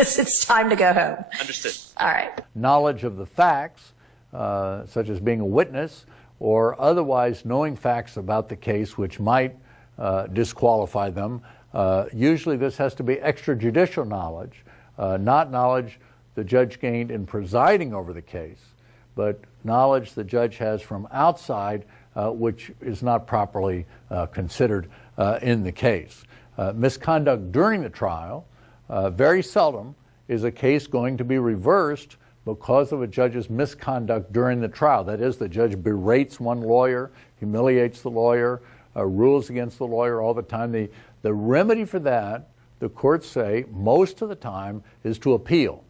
It's time to go home. Understood. All right. Knowledge of the facts, such as being a witness, or otherwise knowing facts about the case which might disqualify them. Usually this has to be extrajudicial knowledge, not knowledge the judge gained in presiding over the case, but knowledge the judge has from outside, which is not properly considered in the case. Misconduct during the trial, very seldom is a case going to be reversed because of a judge's misconduct during the trial. That is, the judge berates one lawyer, humiliates the lawyer, rules against the lawyer all the time. The remedy for that, the courts say, most of the time, is to appeal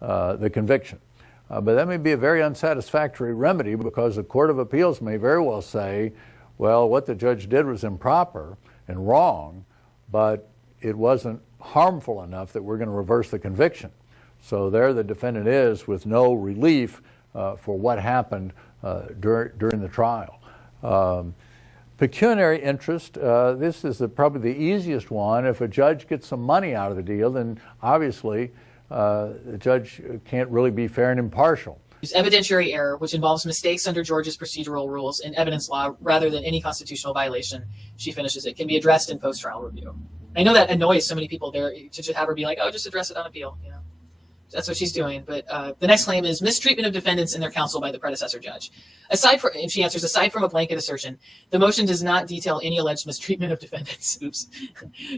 the conviction. But that may be a very unsatisfactory remedy because the Court of Appeals may very well say, well, what the judge did was improper and wrong, but it wasn't harmful enough that we're going to reverse the conviction. So there the defendant is with no relief for what happened during the trial. Pecuniary interest, this is probably the easiest one. If a judge gets some money out of the deal, then obviously the judge can't really be fair and impartial. Evidentiary error, which involves mistakes under Georgia's procedural rules and evidence law rather than any constitutional violation, she finishes it, can be addressed in post-trial review. I know that annoys so many people there to just have her be like, oh, just address it on appeal. That's what she's doing. But the next claim is mistreatment of defendants and their counsel by the predecessor judge. And she answers, aside from a blanket assertion, the motion does not detail any alleged mistreatment of defendants. Oops.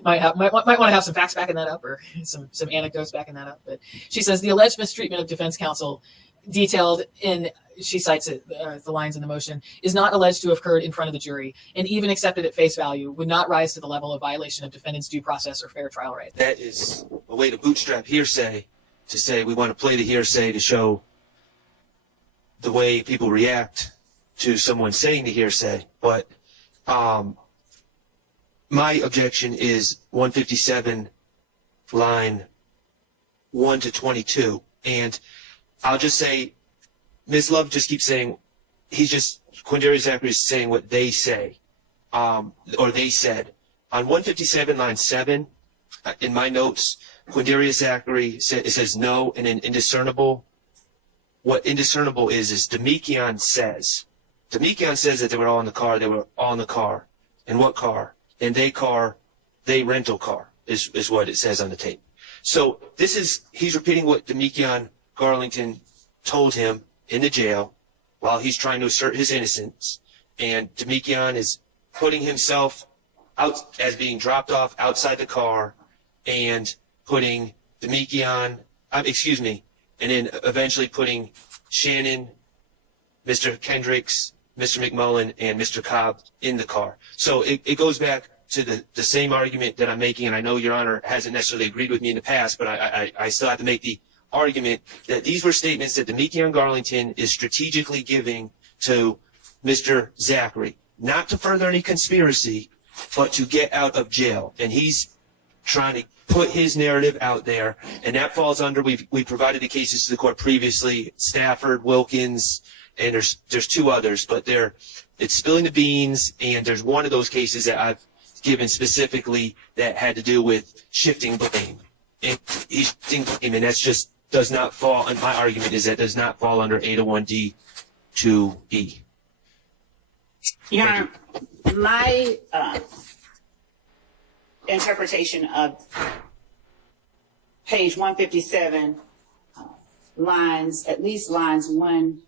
might want to have some facts backing that up, or some anecdotes backing that up. But she says the alleged mistreatment of defense counsel detailed in, she cites the lines in the motion, is not alleged to have occurred in front of the jury, and even accepted at face value would not rise to the level of violation of defendant's due process or fair trial rights. That is a way to bootstrap hearsay, to say we want to play the hearsay to show the way people react to someone saying the hearsay. But my objection is 157, line 1 to 22. And I'll just say, Ms. Love just keeps saying, Quindarius Zachary is saying what they say, or they said. On 157, line 7, in my notes, Quindarius Zachary says no, and in indiscernible, what indiscernible is Demekion says. Demekion says that they were all in the car. They were all in the car. And what car? And they rental car is what it says on the tape. So he's repeating what Demekion Garlington told him in the jail while he's trying to assert his innocence. And Demekion is putting himself out as being dropped off outside the car and putting Demekion, and then eventually putting Shannon, Mr. Kendricks, Mr. McMullen, and Mr. Cobb in the car. So it goes back to the same argument that I'm making, and I know Your Honor hasn't necessarily agreed with me in the past, but I still have to make the argument that these were statements that Demekion Garlington is strategically giving to Mr. Zachary, not to further any conspiracy, but to get out of jail. And he's trying to put his narrative out there, and that falls under, we provided the cases to the court previously, Stafford, Wilkins, and there's two others, but it's spilling the beans, and there's one of those cases that I've given specifically that had to do with shifting blame. And he's shifting blame, and that's just does not fall, and my argument is that does not fall under 801D to E. Your Honor, my interpretation of page 157, at least lines 1.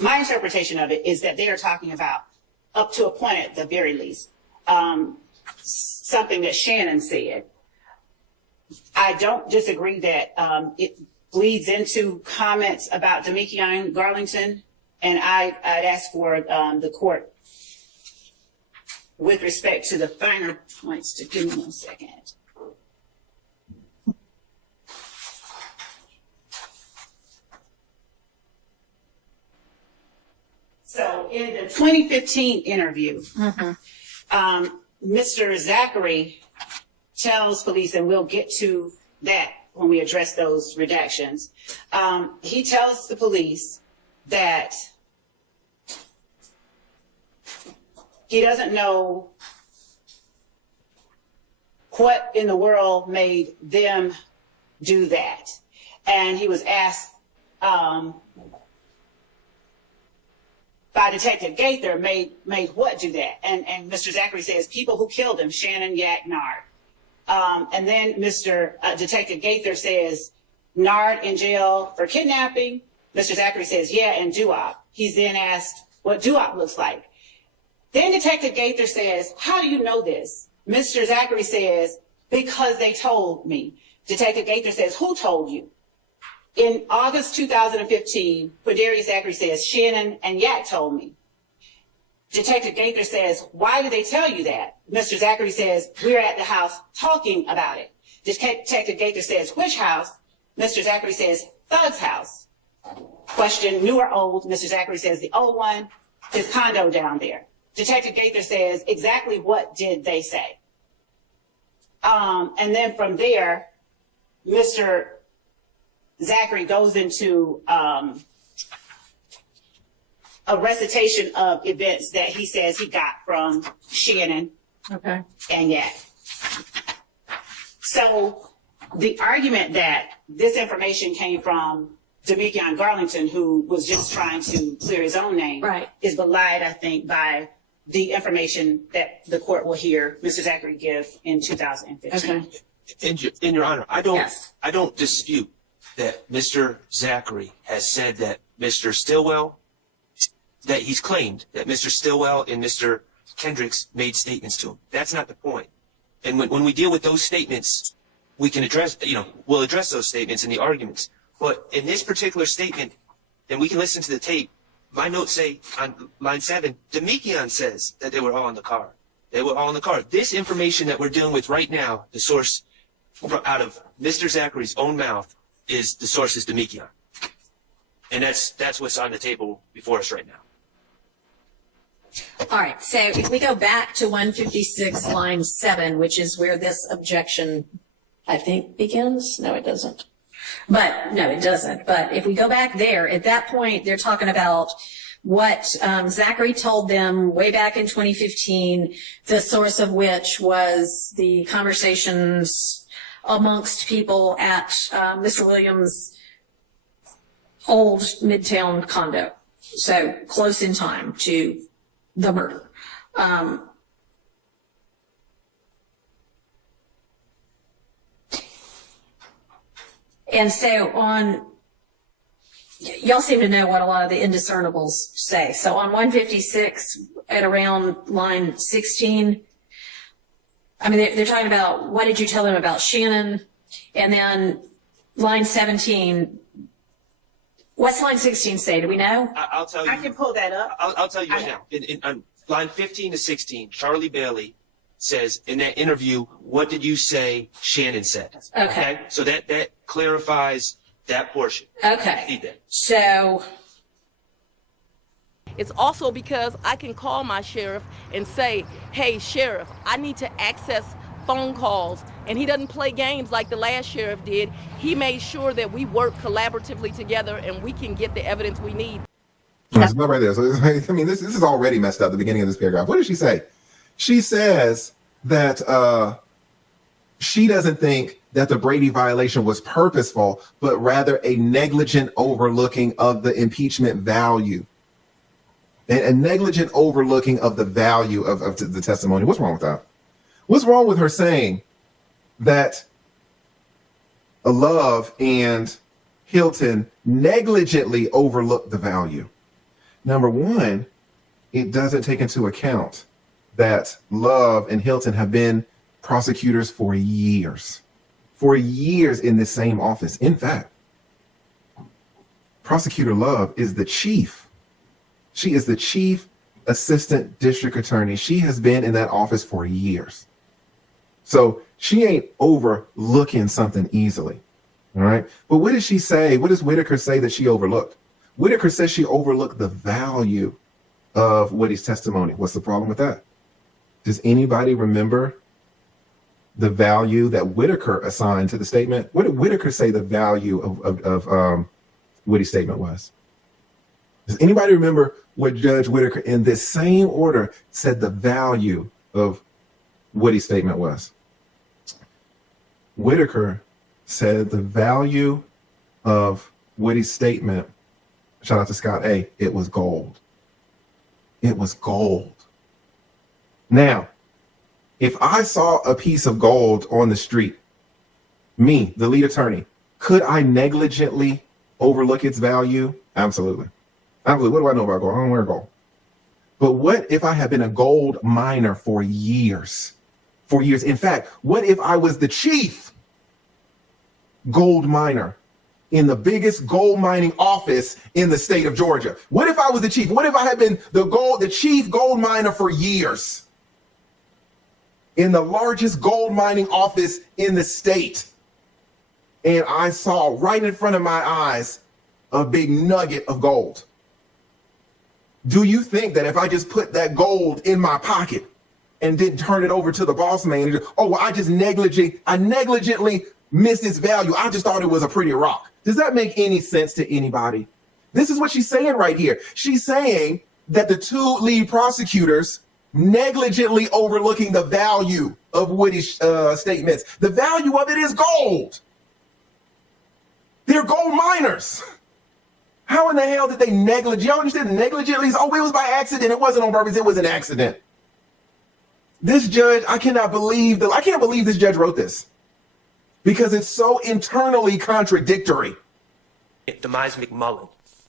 My interpretation of it is that they are talking about, up to a point at the very least, something that Shannon said. I don't disagree that it bleeds into comments about Demekion Garlington, and I'd ask for the court, with respect to the finer points, to give me 1 second. So in the 2015 interview, Mr. Zachary tells police, and we'll get to that when we address those redactions, he tells the police that he doesn't know what in the world made them do that. And he was asked by Detective Gaither, made what do that? And Mr. Zachary says, people who killed him, Shannon, Yak, Nard. And then Detective Gaither says, Nard in jail for kidnapping. Mr. Zachary says, yeah, and Duop. He's then asked what Duop looks like. Then Detective Gaither says, how do you know this? Mr. Zachary says, because they told me. Detective Gaither says, who told you? In August 2015, Quindarius Zachary says, Shannon and Yak told me. Detective Gaither says, why did they tell you that? Mr. Zachary says, we're at the house talking about it. Detective Gaither says, which house? Mr. Zachary says, Thug's house. Question, new or old? Mr. Zachary says, the old one, his condo down there. Detective Gaither says, exactly what did they say? And then from there, Mr. Zachary goes into a recitation of events that he says he got from Shannon and Yak. So the argument that this information came from Demekion Garlington, who was just trying to clear his own name, is belied, I think, by the information that the court will hear Mr. Zachary give in 2015. Okay. In Your Honor, I don't dispute that Mr. Zachary has said that Mr. Stillwell, that he's claimed that Mr. Stillwell and Mr. Kendricks made statements to him. That's not the point. And when we deal with those statements, we can address, we'll address those statements in the arguments. But in this particular statement, and we can listen to the tape, my notes say on line 7, Demekian says that they were all in the car. They were all in the car. This information that we're dealing with right now, the source out of Mr. Zachary's own mouth, is the source is Demekian. And that's what's on the table before us right now. All right, so if we go back to 156, line 7, which is where this objection, I think, begins. No, it doesn't. But, no, it doesn't. But if we go back there, at that point, they're talking about what Zachary told them way back in 2015, the source of which was the conversations amongst people at Mr. Williams' old Midtown condo. So close in time to the murder. And so y'all seem to know what a lot of the indiscernibles say. So on 156 at around line 16, I mean, they're talking about what did you tell them about Shannon? And then line 17, what's line 16 say? Do we know? I'll tell you. I can pull that up. I'll tell you right now. On line 15 to 16, Charlie Bailey says in that interview, what did you say Shannon said? Okay. So that clarifies that portion. Okay. So it's also because I can call my sheriff and say, hey, sheriff, I need to access phone calls. And he doesn't play games like the last sheriff did. He made sure that we work collaboratively together and we can get the evidence we need. It's not right there. So I mean, this is already messed up. The beginning of this paragraph. What did she say? She says that she doesn't think that the Brady violation was purposeful, but rather a negligent overlooking of the impeachment value. A negligent overlooking of the value of the testimony. What's wrong with that? What's wrong with her saying that Love and Hilton negligently overlooked the value? Number one, it doesn't take into account that Love and Hilton have been prosecutors for years in the same office. In fact, Prosecutor Love is the chief. She is the chief assistant district attorney. She has been in that office for years. So she ain't overlooking something easily. All right. But what did she say? What does Whitaker say that she overlooked? Whitaker says she overlooked the value of Woody's testimony. What's the problem with that? Does anybody remember the value that Whitaker assigned to the statement? What did Whitaker say the value of Woody's statement was? Does anybody remember what Judge Whitaker in this same order said the value of Woody's statement was? Whitaker said the value of Woody's statement, shout out to Scott A., it was gold. It was gold. Now, if I saw a piece of gold on the street, me, the lead attorney, could I negligently overlook its value? Absolutely. Absolutely. What do I know about gold? I don't wear gold. But what if I had been a gold miner for years? For years. In fact, what if I was the chief gold miner in the biggest gold mining office in the state of Georgia? What if I was the chief? What if I had been the chief gold miner for years in the largest gold mining office in the state? And I saw right in front of my eyes a big nugget of gold. Do you think that if I just put that gold in my pocket and didn't turn it over to the boss manager, oh, well, I negligently missed its value. I just thought it was a pretty rock. Does that make any sense to anybody? This is what she's saying right here. She's saying that the two lead prosecutors negligently overlooking the value of Woody's statements. The value of it is gold. They're gold miners. How in the hell did they negligently? Y'all understand negligently? Oh, it was by accident. It wasn't on purpose. It was an accident. This judge, I can't believe this judge wrote this because it's so internally contradictory. Demise McMullen,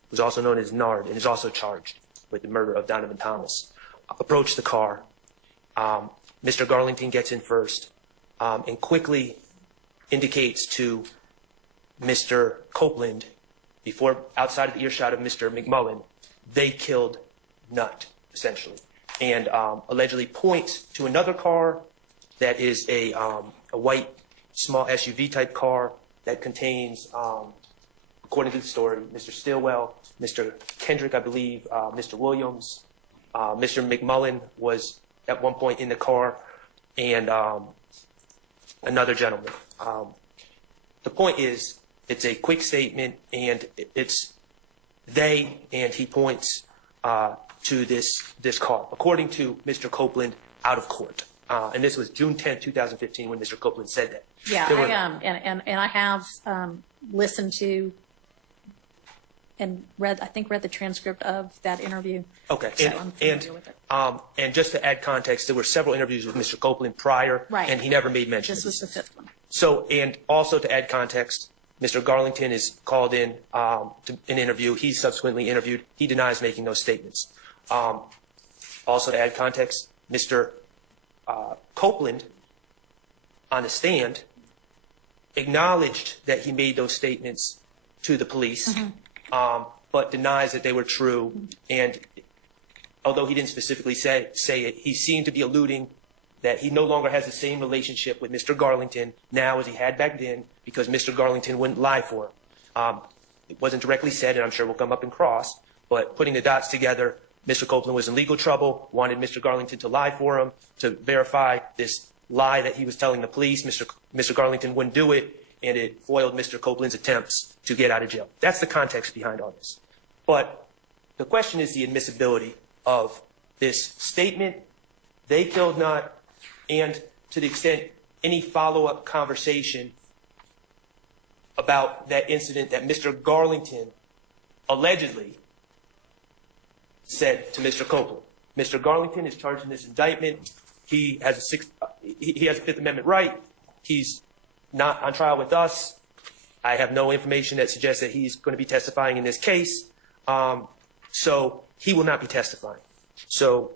who's also known as Nard and is also charged with the murder of Donovan Thomas, approached the car. Mr. Garlington gets in first and quickly indicates to Mr. Copeland, before outside of the earshot of Mr. McMullen, they killed Nutt, essentially, and allegedly points to another car that is a white small SUV type car that contains, according to the story, Mr. Stillwell, Mr. Kendrick, I believe, Mr. Williams, Mr. McMullen was at one point in the car, and another gentleman. The point is, it's a quick statement, and it's they, and he points to this car, according to Mr. Copeland, out of court. And this was June 10, 2015, when Mr. Copeland said that. Yeah, and I have listened to and read the transcript of that interview. Okay, So I'm familiar with it. and just to add context, there were several interviews with Mr. Copeland prior, Right. and he never made mention. This was the fifth one. So, and also to add context, Mr. Garlington is called in to an interview. He's subsequently interviewed. He denies making those statements. Also to add context, Mr. Copeland, on the stand, acknowledged that he made those statements to the police, but denies that they were true. And although he didn't specifically say it, he seemed to be alluding that he no longer has the same relationship with Mr. Garlington now as he had back then, because Mr. Garlington wouldn't lie for him. It wasn't directly said, and I'm sure we'll come up and cross, but putting the dots together, Mr. Copeland was in legal trouble, wanted Mr. Garlington to lie for him, to verify this lie that he was telling the police. Mr. Garlington wouldn't do it, and it foiled Mr. Copeland's attempts to get out of jail. That's the context behind all this. But the question is the admissibility of this statement, they killed Nutt, and to the extent any follow-up conversation about that incident that Mr. Garlington allegedly said to Mr. Copeland. Mr. Garlington is charged in this indictment. He has a Fifth Amendment right. He's not on trial with us. I have no information that suggests that he's going to be testifying in this case. So he will not be testifying. So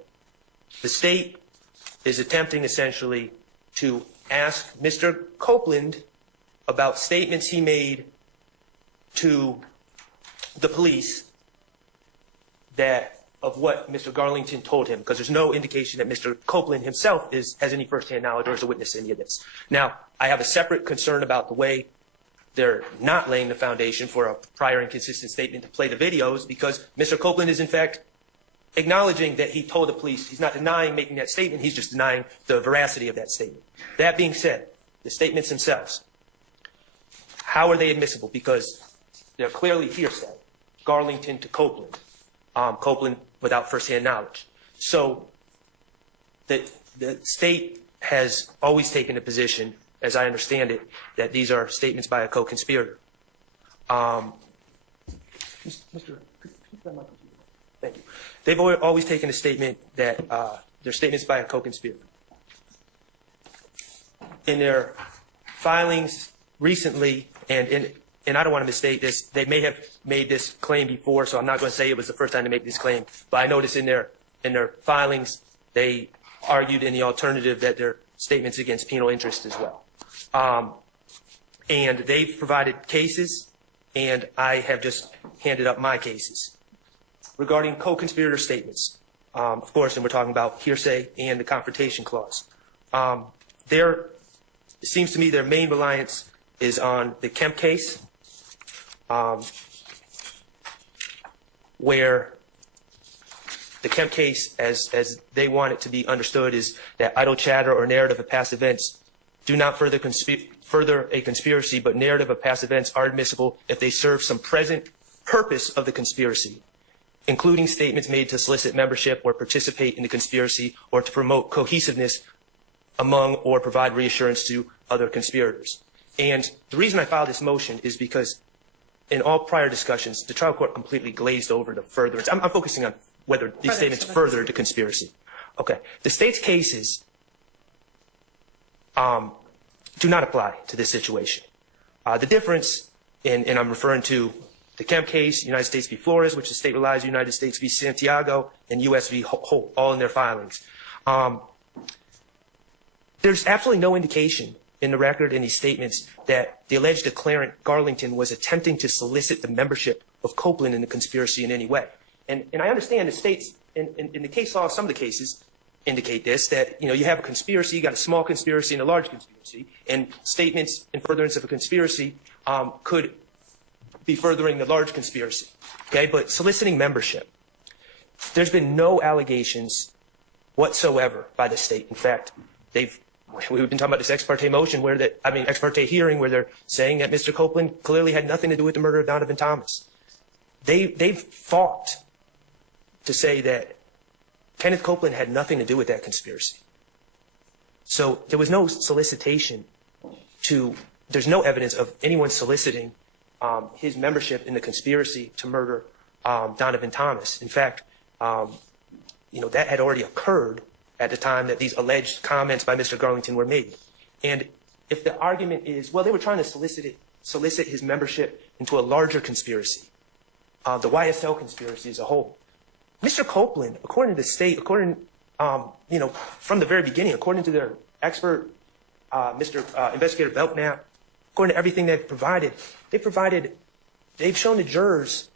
the state is attempting essentially to ask Mr. Copeland about statements he made to the police of what Mr. Garlington told him, because there's no indication that Mr. Copeland himself has any firsthand knowledge or is a witness to any of this. Now, I have a separate concern about the way they're not laying the foundation for a prior inconsistent statement to play the videos, because Mr. Copeland is in fact acknowledging that he told the police. He's not denying making that statement. He's just denying the veracity of that statement. That being said, the statements themselves, how are they admissible? Because they're clearly hearsay. Garlington to Copeland. Copeland without firsthand knowledge. So the state has always taken a position, as I understand it, that these are statements by a co-conspirator. Thank you. They've always taken a statement that they're statements by a co-conspirator. In their filings recently, and I don't want to mistake this, they may have made this claim before, so I'm not going to say it was the first time to make this claim, but I noticed in their filings, they argued in the alternative that they're statements against penal interest as well. And they've provided cases, and I have just handed up my cases. Regarding co-conspirator statements, of course, and we're talking about hearsay and the confrontation clause, it seems to me their main reliance is on the Kemp case, where the Kemp case, as they want it to be understood, is that idle chatter or narrative of past events do not further a conspiracy, but narrative of past events are admissible if they serve some present purpose of the conspiracy, including statements made to solicit membership or participate in the conspiracy or to promote cohesiveness among or provide reassurance to other conspirators. And the reason I filed this motion is because in all prior discussions, the trial court completely glazed over the furtherance. I'm focusing on whether these statements furthered the conspiracy. Okay. The state's cases do not apply to this situation. The difference, and I'm referring to the Kemp case, United States v. Flores, which the state relies, United States v. Santiago, and U.S. v. Holt, all in their filings. There's absolutely no indication in the record in these statements that the alleged declarant Garlington was attempting to solicit the membership of Copeland in the conspiracy in any way. And I understand the states, in the case law, some of the cases indicate this, that, you know, you have a conspiracy, you got a small conspiracy and a large conspiracy, and statements in furtherance of a conspiracy could be furthering the large conspiracy. Okay, but soliciting membership, there's been no allegations whatsoever by the state. In fact, we've been talking about this ex parte motion ex parte hearing where they're saying that Mr. Copeland clearly had nothing to do with the murder of Donovan Thomas. They've fought to say that Kenneth Copeland had nothing to do with that conspiracy. So there was no solicitation there's no evidence of anyone soliciting his membership in the conspiracy to murder Donovan Thomas. In fact, that had already occurred at the time that these alleged comments by Mr. Garlington were made. And if the argument is, well, they were trying to solicit his membership into a larger conspiracy, the YSL conspiracy as a whole, Mr. Copeland, according to the state, from the very beginning, according to their expert, Investigator Belknap, according to everything they've shown the jurors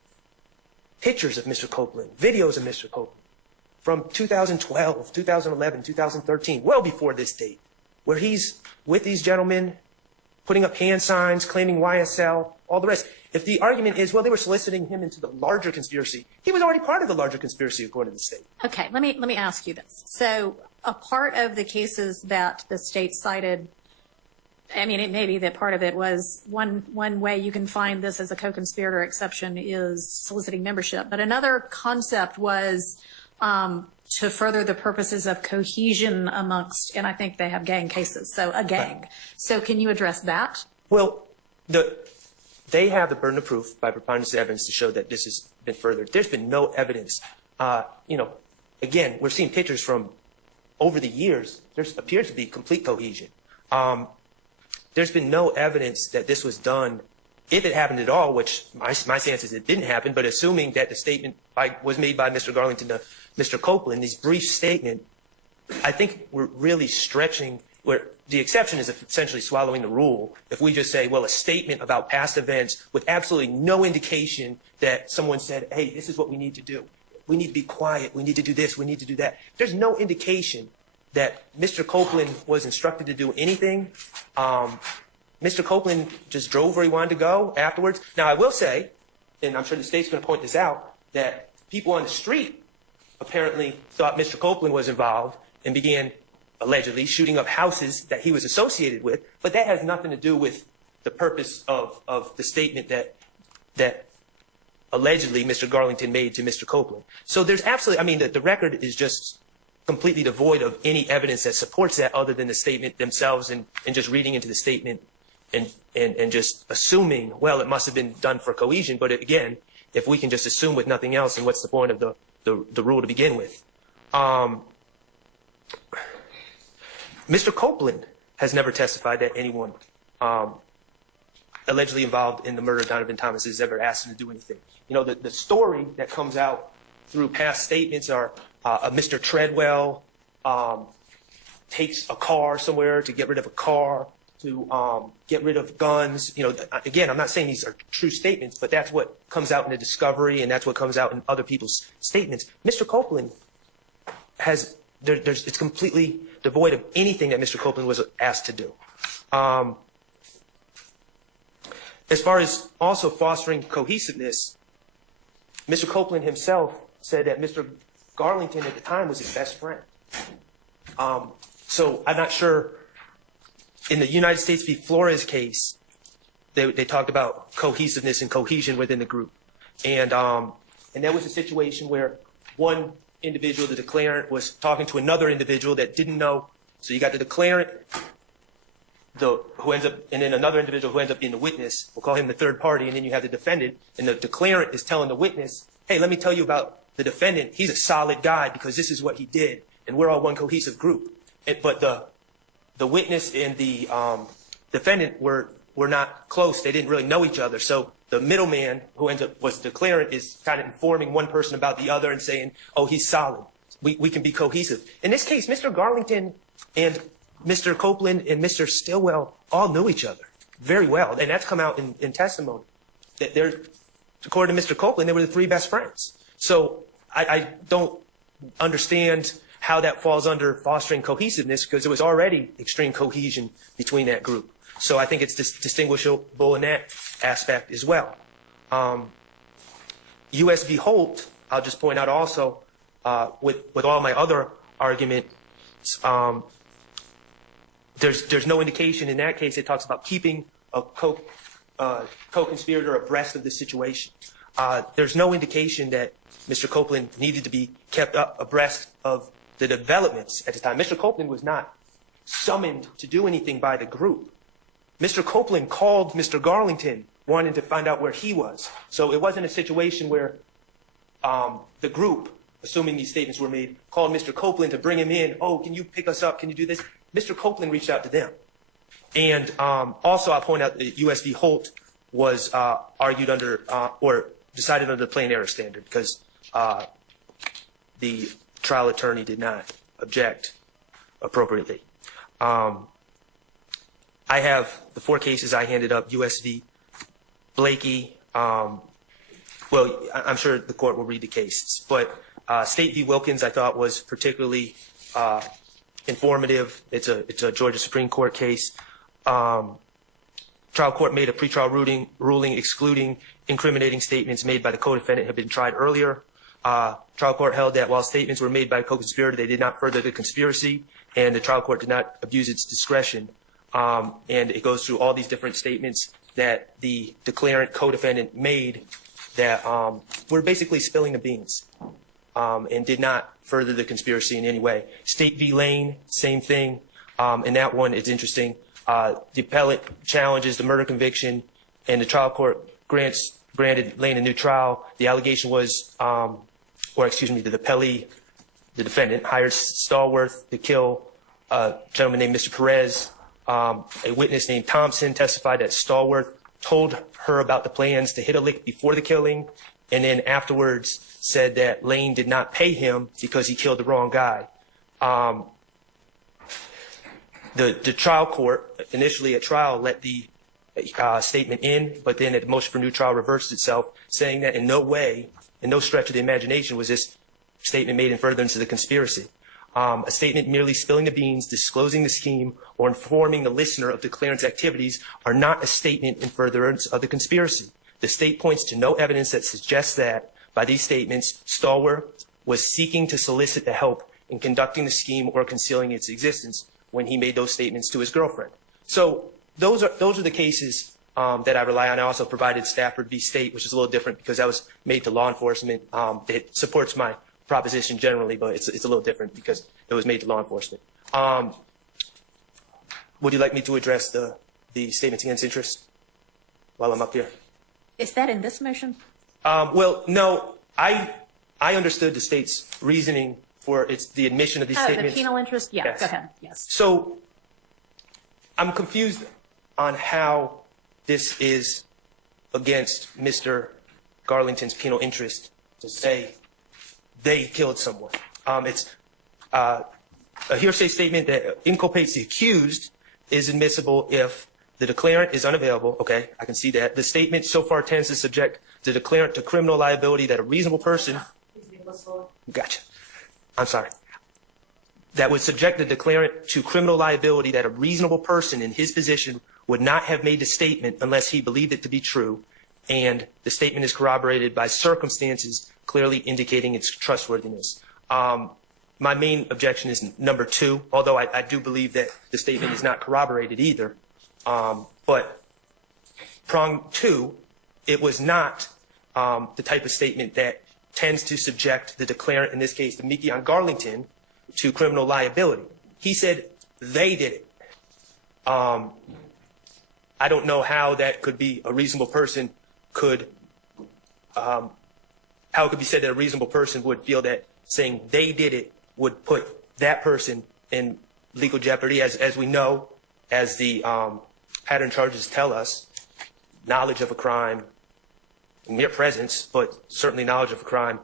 pictures of Mr. Copeland, videos of Mr. Copeland from 2012, 2011, 2013, well before this date, where he's with these gentlemen, putting up hand signs, claiming YSL, all the rest. If the argument is, well, they were soliciting him into the larger conspiracy, he was already part of the larger conspiracy according to the state. Okay, let me ask you this. So a part of the cases that the state cited, I mean, it may be that part of it was one way you can find this as a co-conspirator exception is soliciting membership. But another concept was to further the purposes of cohesion amongst, and I think they have gang cases, so a gang. Right. So can you address that? Well, they have the burden of proof by preponderance of evidence to show that this has been furthered. There's been no evidence. Again, we're seeing pictures from over the years. There appears to be complete cohesion. There's been no evidence that this was done, if it happened at all, which my sense is it didn't happen, but assuming that the statement was made by Mr. Garlington to Mr. Copeland, this brief statement, I think we're really stretching where the exception is essentially swallowing the rule. If we just say, well, a statement about past events with absolutely no indication that someone said, hey, this is what we need to do. We need to be quiet. We need to do this. We need to do that. There's no indication that Mr. Copeland was instructed to do anything. Mr. Copeland just drove where he wanted to go afterwards. Now, I will say, and I'm sure the state's going to point this out, that people on the street apparently thought Mr. Copeland was involved and began allegedly shooting up houses that he was associated with, but that has nothing to do with the purpose of the statement that allegedly Mr. Garlington made to Mr. Copeland. So there's absolutely, I mean, the record is just completely devoid of any evidence that supports that other than the statement themselves and just reading into the statement and just assuming, well, it must have been done for cohesion. But again, if we can just assume with nothing else, then what's the point of the rule to begin with? Mr. Copeland has never testified that anyone allegedly involved in the murder of Donovan Thomas has ever asked him to do anything. You know, the story that comes out through past statements are Mr. Treadwell takes a car somewhere to get rid of a car, to get rid of guns. You know, again, I'm not saying these are true statements, but that's what comes out in the discovery, and that's what comes out in other people's statements. Mr. Copeland has, it's completely devoid of anything that Mr. Copeland was asked to do. As far as also fostering cohesiveness, Mr. Copeland himself said that Mr. Garlington at the time was his best friend. So I'm not sure. In the United States v. Flores case, they talked about cohesiveness and cohesion within the group. And that was a situation where one individual, the declarant, was talking to another individual that didn't know. So you got the declarant and then another individual who ends up being the witness, we'll call him the third party, and then you have the defendant, and the declarant is telling the witness, hey, let me tell you about the defendant. He's a solid guy because this is what he did, and we're all one cohesive group. But the witness and the defendant were not close. They didn't really know each other. So the middleman who ends up was the declarant is kind of informing one person about the other and saying, oh, he's solid. We can be cohesive. In this case, Mr. Garlington and Mr. Copeland and Mr. Stillwell all knew each other very well. And that's come out in testimony. That according to Mr. Copeland, they were the three best friends. So I don't understand how that falls under fostering cohesiveness because there was already extreme cohesion between that group. So I think it's distinguishable in that aspect as well. U.S. v. Holt, I'll just point out also, with all my other arguments, there's no indication in that case. It talks about keeping a co-conspirator abreast of the situation. There's no indication that Mr. Copeland needed to be kept abreast of the developments at the time. Mr. Copeland was not summoned to do anything by the group. Mr. Copeland called Mr. Garlington wanting to find out where he was. So it wasn't a situation where the group, assuming these statements were made, called Mr. Copeland to bring him in. Oh, can you pick us up? Can you do this? Mr. Copeland reached out to them. And also I'll point out that U.S. v. Holt was argued under or decided under the plain error standard because the trial attorney did not object appropriately. I have the 4 cases I handed up, U.S. v. Blakey. Well, I'm sure the court will read the cases, but State v. Wilkins I thought was particularly informative. It's a Georgia Supreme Court case. Trial court made a pretrial ruling excluding incriminating statements made by the co-defendant had been tried earlier. Trial court held that while statements were made by a co-conspirator, they did not further the conspiracy, and the trial court did not abuse its discretion. And it goes through all these different statements that the declarant co-defendant made that were basically spilling the beans and did not further the conspiracy in any way. State v. Lane, same thing. And that one is interesting. The appellate challenges the murder conviction, and the trial court granted Lane a new trial. The allegation was, the appellee, the defendant, hired Stallworth to kill a gentleman named Mr. Perez. A witness named Thompson testified that Stallworth told her about the plans to hit a lick before the killing, and then afterwards said that Lane did not pay him because he killed the wrong guy. The trial court, initially at trial, let the statement in, but then at the motion for new trial reversed itself, saying that in no way, in no stretch of the imagination, was this statement made in furtherance of the conspiracy. A statement merely spilling the beans, disclosing the scheme, or informing the listener of the declarant's activities are not a statement in furtherance of the conspiracy. The state points to no evidence that suggests that, by these statements, Stallworth was seeking to solicit the help in conducting the scheme or concealing its existence when he made those statements to his girlfriend. So those are the cases that I rely on. I also provided Stafford v. State, which is a little different because that was made to law enforcement. It supports my proposition generally, but it's a little different because it was made to law enforcement. Would you like me to address the statements against interest while I'm up here? Is that in this motion? Well, no. I understood the state's reasoning for the admission of these statements. The penal interest? Yeah, Yes. Go ahead. Yes. So I'm confused on how this is against Mr. Garlington's penal interest to say they killed someone. It's a hearsay statement that inculpates the accused is admissible if the declarant is unavailable. Okay, I can see that. The statement so far tends to subject the declarant to criminal liability that a reasonable person... Gotcha. I'm sorry. That would subject the declarant to criminal liability that a reasonable person in his position would not have made the statement unless he believed it to be true, and the statement is corroborated by circumstances clearly indicating its trustworthiness. My main objection is number 2, although I do believe that the statement is not corroborated either. But prong 2, it was not the type of statement that tends to subject the declarant, in this case, the Mikion Garlington, to criminal liability. He said they did it. I don't know how that could be a reasonable person could, how it could be said that a reasonable person would feel that saying they did it would put that person in legal jeopardy. As we know, as the pattern charges tell us, knowledge of a crime, mere presence, but certainly knowledge of a crime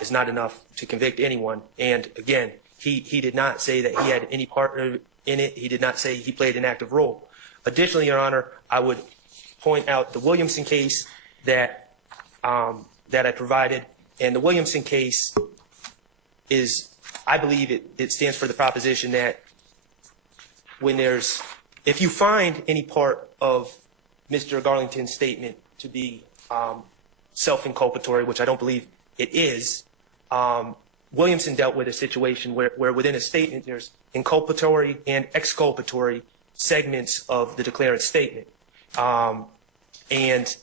is not enough to convict anyone. And again, he did not say that he had any part in it. He did not say he played an active role. Additionally, Your Honor, I would point out the Williamson case that I provided. And the Williamson case is, I believe it stands for the proposition that if you find any part of Mr. Garlington's statement to be self-inculpatory, which I don't believe it is, Williamson dealt with a situation where within a statement there's inculpatory and exculpatory segments of the declarant statement. And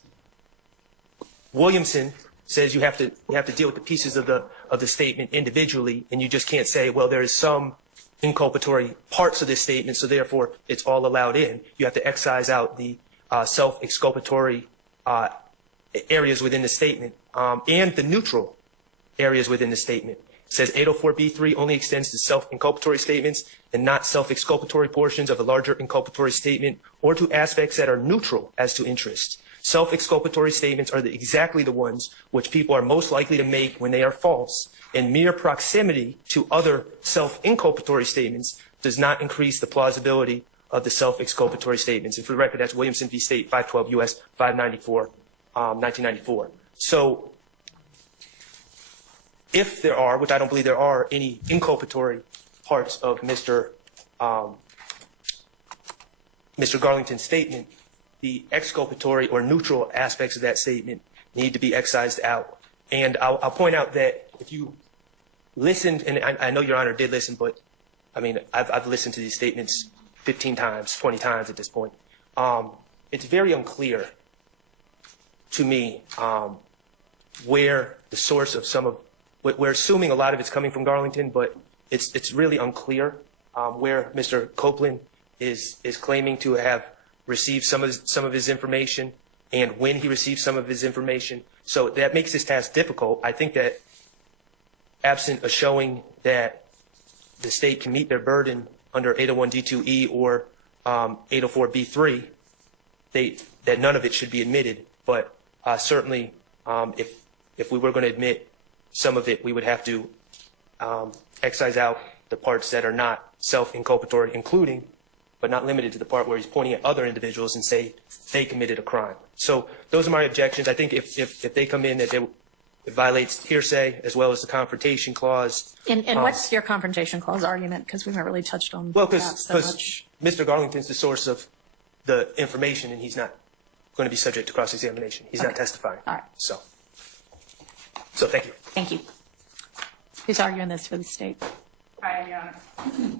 Williamson says you have to deal with the pieces of the statement individually, and you just can't say, well, there is some inculpatory parts of this statement, so therefore it's all allowed in. You have to excise out the self-exculpatory areas within the statement and the neutral areas within the statement. It says 804B3 only extends to self-inculpatory statements and not self-exculpatory portions of a larger inculpatory statement or to aspects that are neutral as to interest. Self-exculpatory statements are exactly the ones which people are most likely to make when they are false, and mere proximity to other self-inculpatory statements does not increase the plausibility of the self-exculpatory statements. And for the record, that's Williamson v. State, 512 U.S. 594, 1994. So if there are, which I don't believe there are, any inculpatory parts of Mr. Garlington's statement, the exculpatory or neutral aspects of that statement need to be excised out. And I'll point out that if you listened, and I know Your Honor did listen, but I mean, I've listened to these statements 15 times, 20 times at this point. It's very unclear to me where the source of some of, we're assuming a lot of it's coming from Garlington, but it's really unclear where Mr. Copeland is claiming to have received some of his information and when he received some of his information. So that makes this task difficult. I think that absent a showing that the state can meet their burden under 801D2E or 804B3, that none of it should be admitted. But certainly, if we were going to admit some of it, we would have to excise out the parts that are not self-inculpatory, including, but not limited to, the part where he's pointing at other individuals and say they committed a crime. So those are my objections. I think if they come in, that it violates hearsay as well as the confrontation clause. And what's your confrontation clause argument? Because we haven't really touched on well, that so much. Mr. Garlington's the source of the information, and he's not going to be subject to cross-examination. He's not testifying. All right. So thank you. Thank you. Who's arguing this for the state? I am, Your Honor.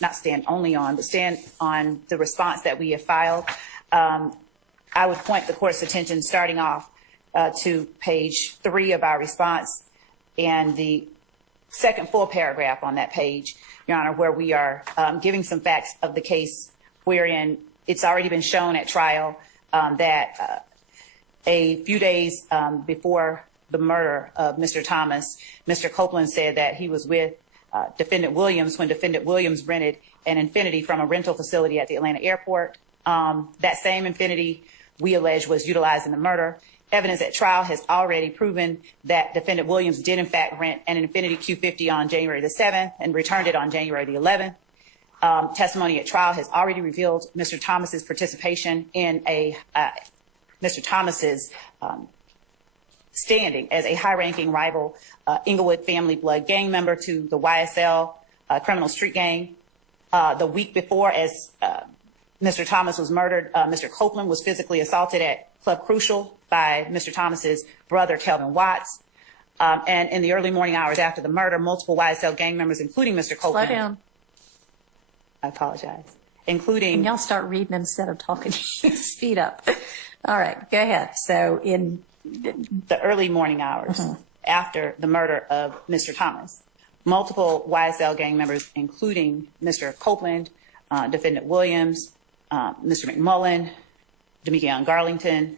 Not stand only on, but stand on the response that we have filed. I would point the court's attention starting off to page 3 of our response and the second full paragraph on that page, Your Honor, where we are giving some facts of the case wherein it's already been shown at trial that a few days before the murder of Mr. Thomas, Mr. Copeland said that he was with Defendant Williams when Defendant Williams rented an Infiniti from a rental facility at the Atlanta airport. That same Infiniti, we allege, was utilized in the murder. Evidence at trial has already proven that Defendant Williams did in fact rent an Infiniti Q50 on January the 7th and returned it on January the 11th. Testimony at trial has already revealed Mr. Thomas's participation in Mr. Thomas's standing as a high-ranking rival Inglewood Family Blood gang member to the YSL criminal street gang. The week before, as Mr. Thomas was murdered, Mr. Copeland was physically assaulted at Club Crucial by Mr. Thomas's brother, Kelvin Watts. And in the early morning hours after the murder, multiple YSL gang members, including Mr. Copeland. Slow down. I apologize. Including. And y'all start reading instead of talking. Speed up. All right, go ahead. So in the early morning hours after the murder of Mr. Thomas, multiple YSL gang members, including Mr. Copeland, Defendant Williams, Mr. McMullen, Demekion Garlington,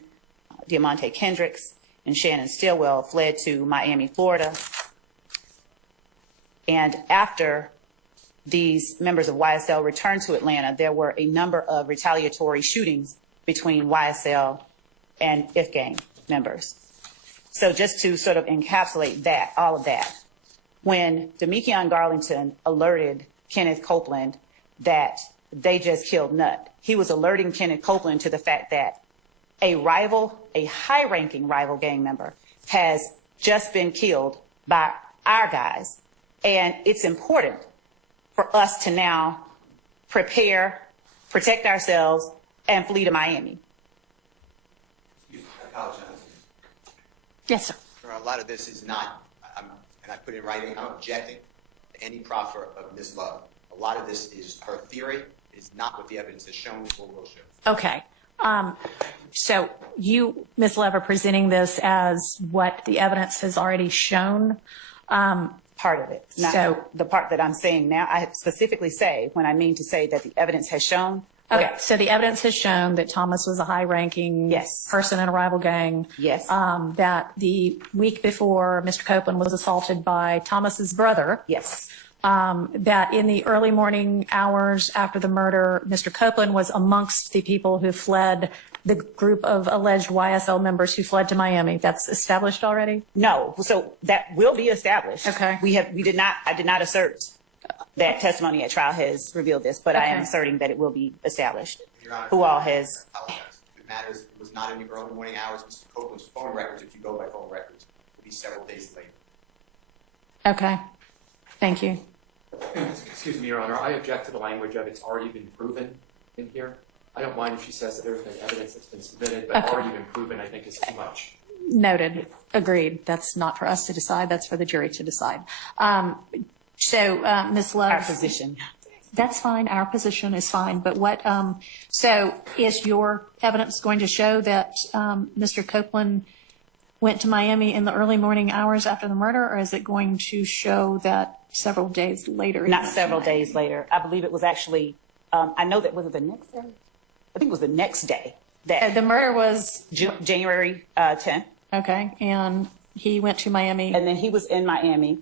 Diamante Kendricks, and Shannon Stillwell fled to Miami, Florida. And after these members of YSL returned to Atlanta, there were a number of retaliatory shootings between YSL and IF gang members. So just to sort of encapsulate that, all of that, when Demekion Garlington alerted Kenneth Copeland that they just killed Nutt, he was alerting Kenneth Copeland to the fact that a high-ranking rival gang member has just been killed by our guys. And it's important for us to now prepare, protect ourselves, and flee to Miami. I apologize. Yes, sir. A lot of this is not, and I put in writing, I'm objecting to any proffer of Ms. Love. A lot of this is her theory. It is not what the evidence has shown or will show. Okay. So you, Ms. Love, are presenting this as what the evidence has already shown. Part of it. Not So the part that I'm saying now, I specifically say when I mean to say that the evidence has shown. okay, so the evidence has shown that Thomas was a high-ranking person in a rival gang. Yes. That the week before Mr. Copeland was assaulted by Thomas's brother. Yes. That in the early morning hours after the murder, Mr. Copeland was amongst the people who fled, the group of alleged YSL members who fled to Miami. That's established already? No. So that will be established. Okay. I did not assert that testimony at trial has revealed this, but I am asserting that it will be established. Your Honor, Who all has? I apologize. It matters. It was not in the early morning hours. Mr. Copeland's phone records, if you go by phone records, will be several days later. Okay. Thank you. Excuse me, Your Honor. I object to the language of it's already been proven in here. I don't mind if she says that there's been evidence that's been submitted, but already been proven, I think, is too much. Noted. Agreed. That's not for us to decide. That's for the jury to decide. So, Ms. Love. Our position. That's fine. Our position is fine. But what, so is your evidence going to show that Mr. Copeland went to Miami in the early morning hours after the murder, or is it going to show that several days later? Not several days later. I believe it was actually, I know that, was it the next day? I think it was the next day. That the murder was? January 10th. Okay. And he went to Miami. And then he was in Miami.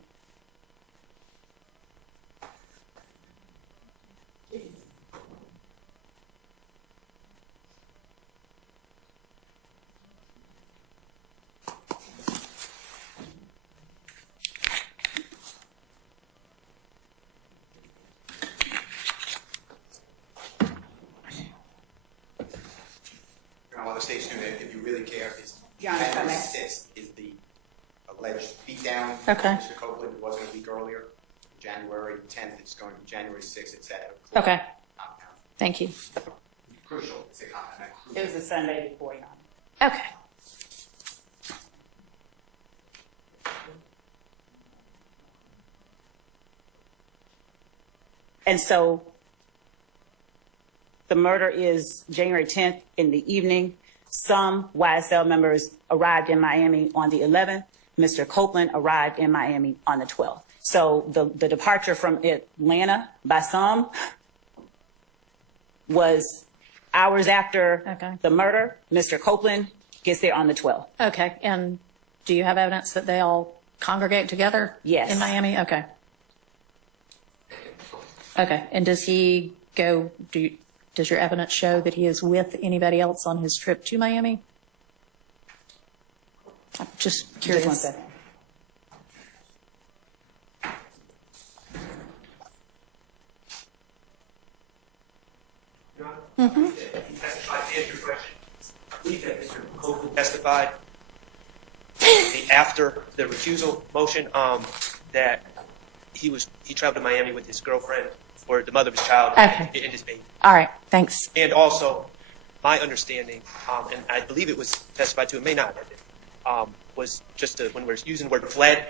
While the state's doing it, if you really care, is Your Honor, January 6th is the alleged beatdown. Okay. Mr. Copeland wasn't a week earlier. January 10th, it's going to be January 6th. It's at a Okay. Thank you. crucial. It's a compound. It was the Sunday before, Your Honor. Okay. And so the murder is January 10th in the evening. Some YSL members arrived in Miami on the 11th. Mr. Copeland arrived in Miami on the 12th. So the departure from Atlanta by some was hours after the murder. Mr. Copeland gets there on the 12th. Okay. And do you have evidence that they all congregate together? Yes. In Miami? Okay. Okay. And does he go, does your evidence show that he is with anybody else on his trip to Miami? I'm just curious. Just 1 second. Mm-hmm. He testified to answer your question. I believe that Mr. Copeland testified after the recusal motion that he traveled to Miami with his girlfriend or the mother of his child and his baby. All right. Thanks. And also, my understanding, and I believe it was testified to, it may not have been, was just when we're using the word fled,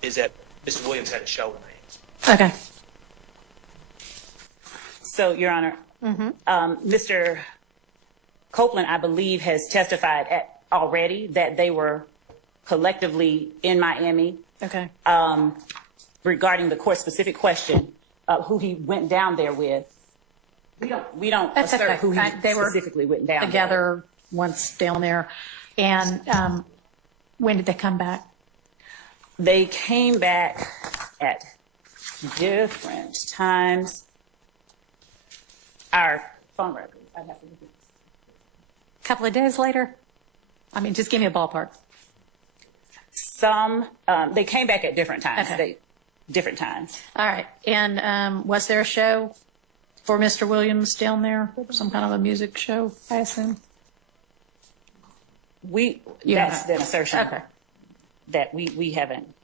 is that Mr. Williams had a show in Miami. Okay. So, Your Honor, Mr. Copeland, I believe, has testified already that they were collectively in Miami. Okay. regarding the court-specific question of who he went down there with, we don't That's assert okay. who he They were specifically went down together once down there. And when did they come back? They came back at different times. Our phone records, I'd have to look at this. A couple of days later? I mean, just give me a ballpark. They came back at different times. Okay. Different times. All right. And was there a show for Mr. Williams down there? Some kind of a music show, I assume? That's an assertion. Okay. That we haven't.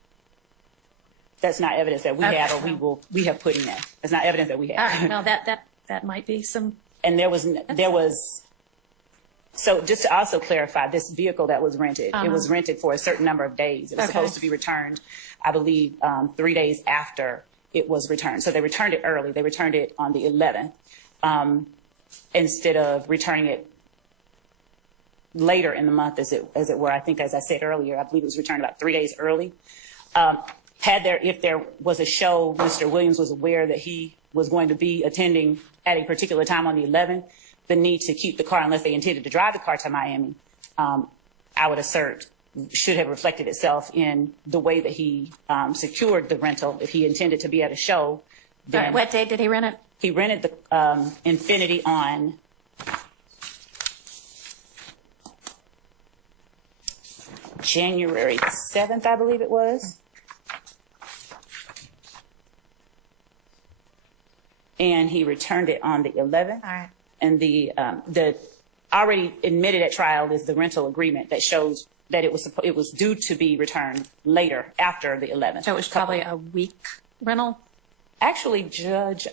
That's not evidence that we have, or we have put in there. It's not evidence that we have. All right. Well, that might be some. And there was. So just to also clarify, this vehicle that was rented, it was rented for a certain number of days. It was supposed to be returned, I believe, 3 days after it was returned. So they returned it early. They returned it on the 11th instead of returning it later in the month, as it were. I think, as I said earlier, I believe it was returned about 3 days early. If there was a show, Mr. Williams was aware that he was going to be attending at a particular time on the 11th. The need to keep the car, unless they intended to drive the car to Miami, I would assert should have reflected itself in the way that he secured the rental. If he intended to be at a show, then Right. What date did he rent it? He rented the Infinity on January 7th, I believe it was. And he returned it on the 11th. All right. And the already admitted at trial is the rental agreement that shows that it was due to be returned later, after the 11th. So it was probably a week rental? Actually, Judge,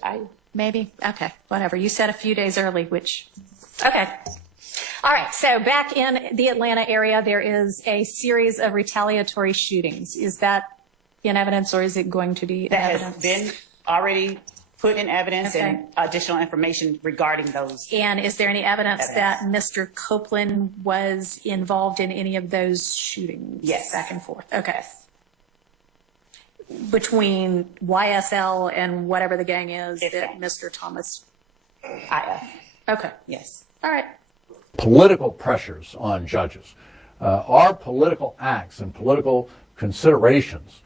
Maybe? Okay, whatever. You said a few days early, which, okay. All right, so back in the Atlanta area, there is a series of retaliatory shootings. Is that in evidence, or is it going to be in that evidence? has been already put in evidence and additional information regarding those. And is there any evidence that Mr. Copeland was involved in any of those shootings? Yes. Back and forth. Okay. Between YSL and whatever the gang is that Mr. Thomas. IF. Okay. Yes. All right. Political pressures on judges. Our political acts and political considerations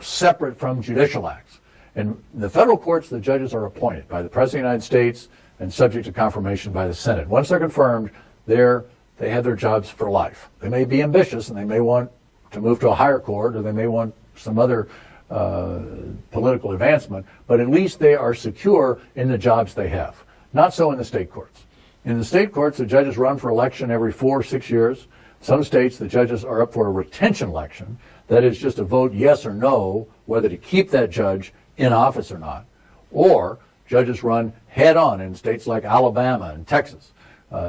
separate from judicial acts. In the federal courts, the judges are appointed by the President of the United States and subject to confirmation by the Senate. Once they're confirmed, they have their jobs for life. They may be ambitious and they may want to move to a higher court, or they may want some other political advancement, but at least they are secure in the jobs they have. Not so in the state courts. In the state courts, the judges run for election every 4 or 6 years. Some states, the judges are up for a retention election. That is just a vote yes or no, whether to keep that judge in office or not. Or judges run head on in states like Alabama and Texas.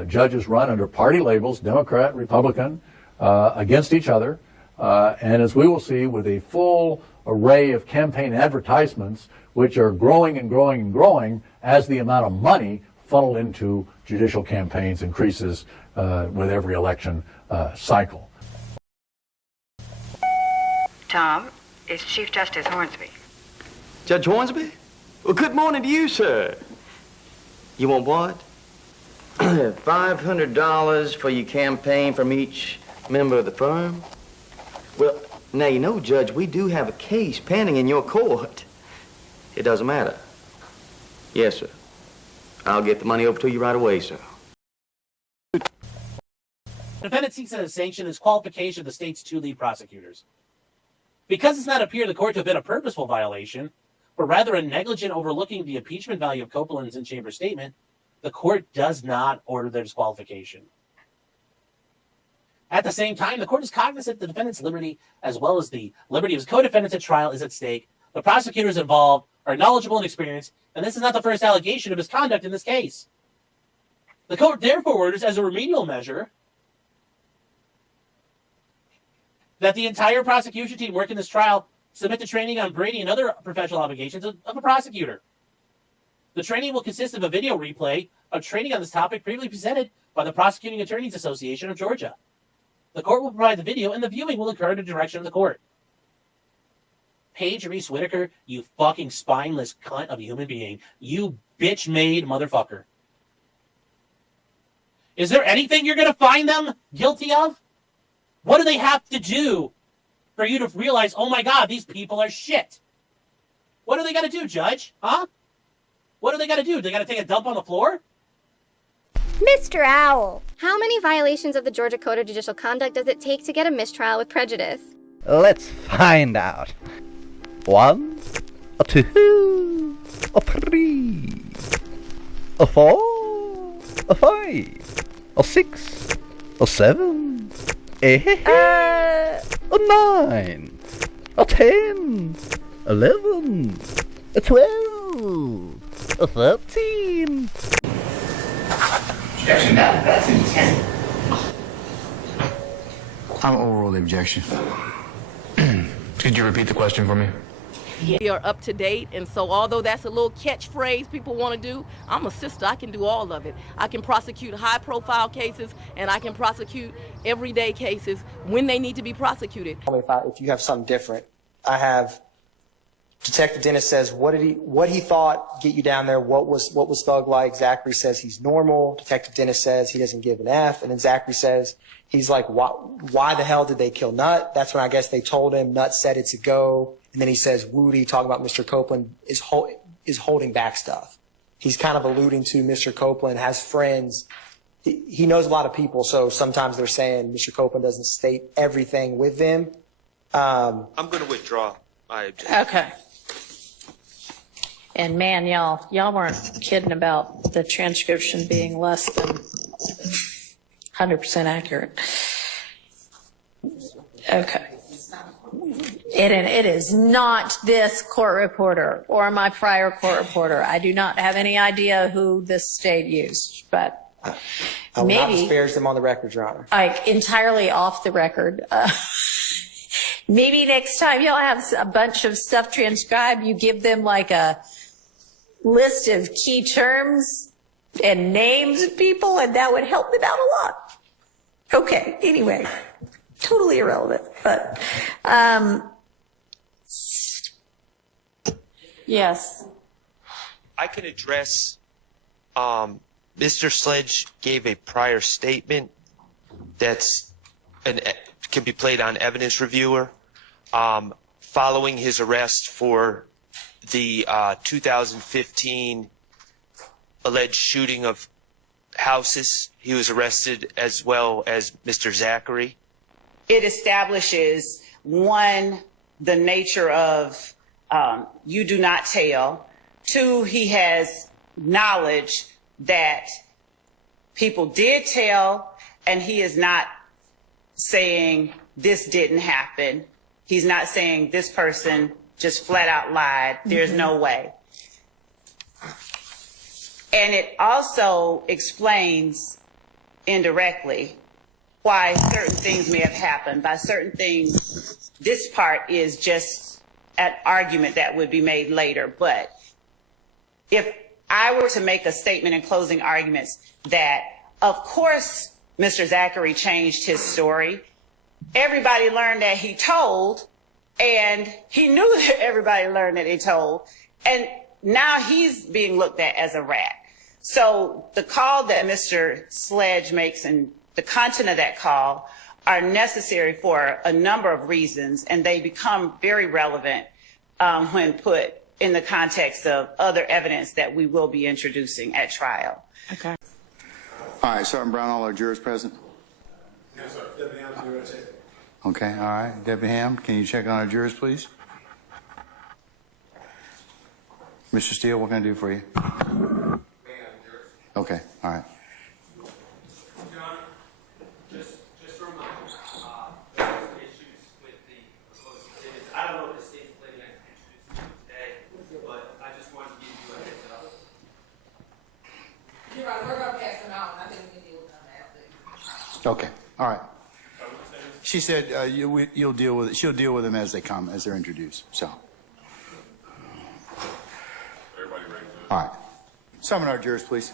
Judges run under party labels, Democrat, Republican, against each other. And as we will see, with a full array of campaign advertisements, which are growing and growing and growing as the amount of money funneled into judicial campaigns increases with every election cycle. Tom, it's Chief Justice Hornsby. Judge Hornsby? Well, good morning to you, sir. You want what? $500 for your campaign from each member of the firm? Well, now, you know, Judge, we do have a case pending in your court. It doesn't matter. Yes, sir. I'll get the money over to you right away, sir. The defendant seeks as a sanction his qualification of the state's 2 lead prosecutors. Because it's not appear to the court to have been a purposeful violation, but rather a negligent overlooking the impeachment value of Copeland's in-chamber statement, the court does not order their disqualification. At the same time, the court is cognizant the defendant's liberty, as well as the liberty of his co-defendants at trial, is at stake. The prosecutors involved are knowledgeable and experienced, and this is not the first allegation of misconduct in this case. The court therefore orders, as a remedial measure, that the entire prosecution team working this trial submit to training on Brady and other professional obligations of a prosecutor. The training will consist of a video replay of training on this topic previously presented by the Prosecuting Attorneys Association of Georgia. The court will provide the video, and the viewing will occur at the direction of the court. Paige Reese Whitaker, you fucking spineless cunt of a human being. You bitch-made motherfucker. Is there anything you're going to find them guilty of? What do they have to do for you to realize, oh my God, these people are shit? What do they got to do, Judge? Huh? What do they got to do? They got to take a dump on the floor? Mr. Owl, how many violations of the Georgia Code of Judicial Conduct does it take to get a mistrial with prejudice? Let's find out. 1, 2, 3, 4, 5, 6, 7, 8, 9, 10, 11, 12, 13. Objection. That's intent. I'm overrule the objection. Could you repeat the question for me? We are up to date, and so although that's a little catchphrase people want to do, I'm a sister. I can do all of it. I can prosecute high-profile cases, and I can prosecute everyday cases when they need to be prosecuted. If you have something different, I have Detective Dennis says what he thought get you down there. What was Thug like? Zachary says he's normal. Detective Dennis says he doesn't give an F, and then Zachary says he's like, why the hell did they kill Nut? That's when I guess they told him. Nut said it's a go. And then he says, Woody, talking about Mr. Copeland, is holding back stuff. He's kind of alluding to Mr. Copeland has friends. He knows a lot of people, so sometimes they're saying Mr. Copeland doesn't state everything with them. I'm going to withdraw my objection. Okay. And man, y'all weren't kidding about the transcription being less than 100% accurate. Okay. It is not this court reporter or my prior court reporter. I do not have any idea who this state used, but I will not disparage them on the record, Your Honor. Like entirely off the record. Maybe next time y'all have a bunch of stuff transcribed, you give them like a list of key terms and names of people, and that would help them out a lot. Okay, anyway, totally irrelevant, but yes. I can address, Mr. Sledge gave a prior statement that's can be played on evidence reviewer. Following his arrest for the 2015 alleged shooting of houses, he was arrested as well as Mr. Zachary. It establishes, one, the nature of you do not tell. Two, he has knowledge that people did tell, and he is not saying this didn't happen. He's not saying this person just flat out lied. There's no way. And it also explains indirectly why certain things may have happened. By certain things, this part is just an argument that would be made later. But if I were to make a statement in closing arguments that, of course, Mr. Zachary changed his story, everybody learned that he told, and he knew that everybody learned that he told, and now he's being looked at as a rat. So the call that Mr. Sledge makes and the content of that call are necessary for a number of reasons, and they become very relevant when put in the context of other evidence that we will be introducing at trial. Okay. All right, Sergeant Brown, all our jurors present? Yes, sir. Deputy Ham's here, that's it. Okay, all right. Deputy Ham, can you check on our jurors, please? Mr. Steele, what can I do for you? Okay, all right. Your Honor, just for a moment, there's some issues with the proposed exhibits. I don't know if the state's planning on introducing them today, but I just wanted to give you a heads up. You're right, we're going to pass them out, and I think we can deal with them after. Okay, all right. She said she'll deal with them as they come, as they're introduced. So, Everybody ready? all right. Summon our jurors, please.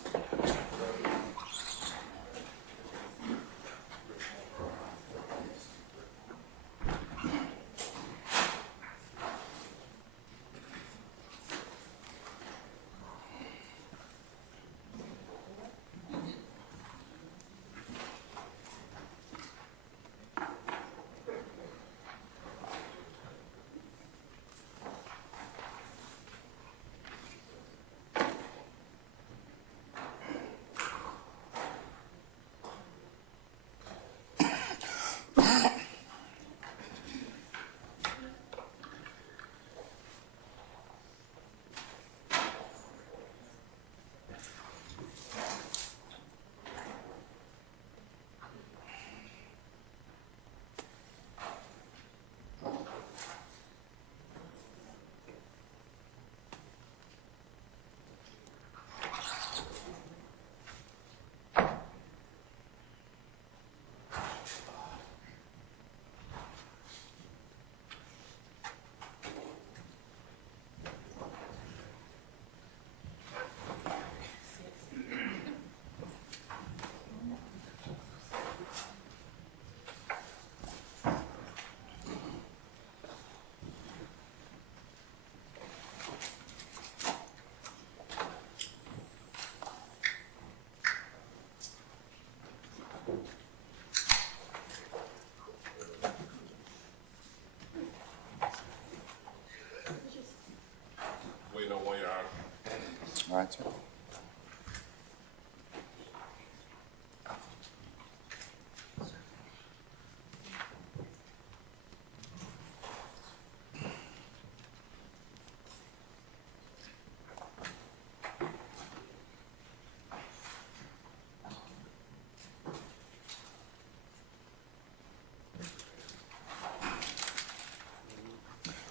right, sir.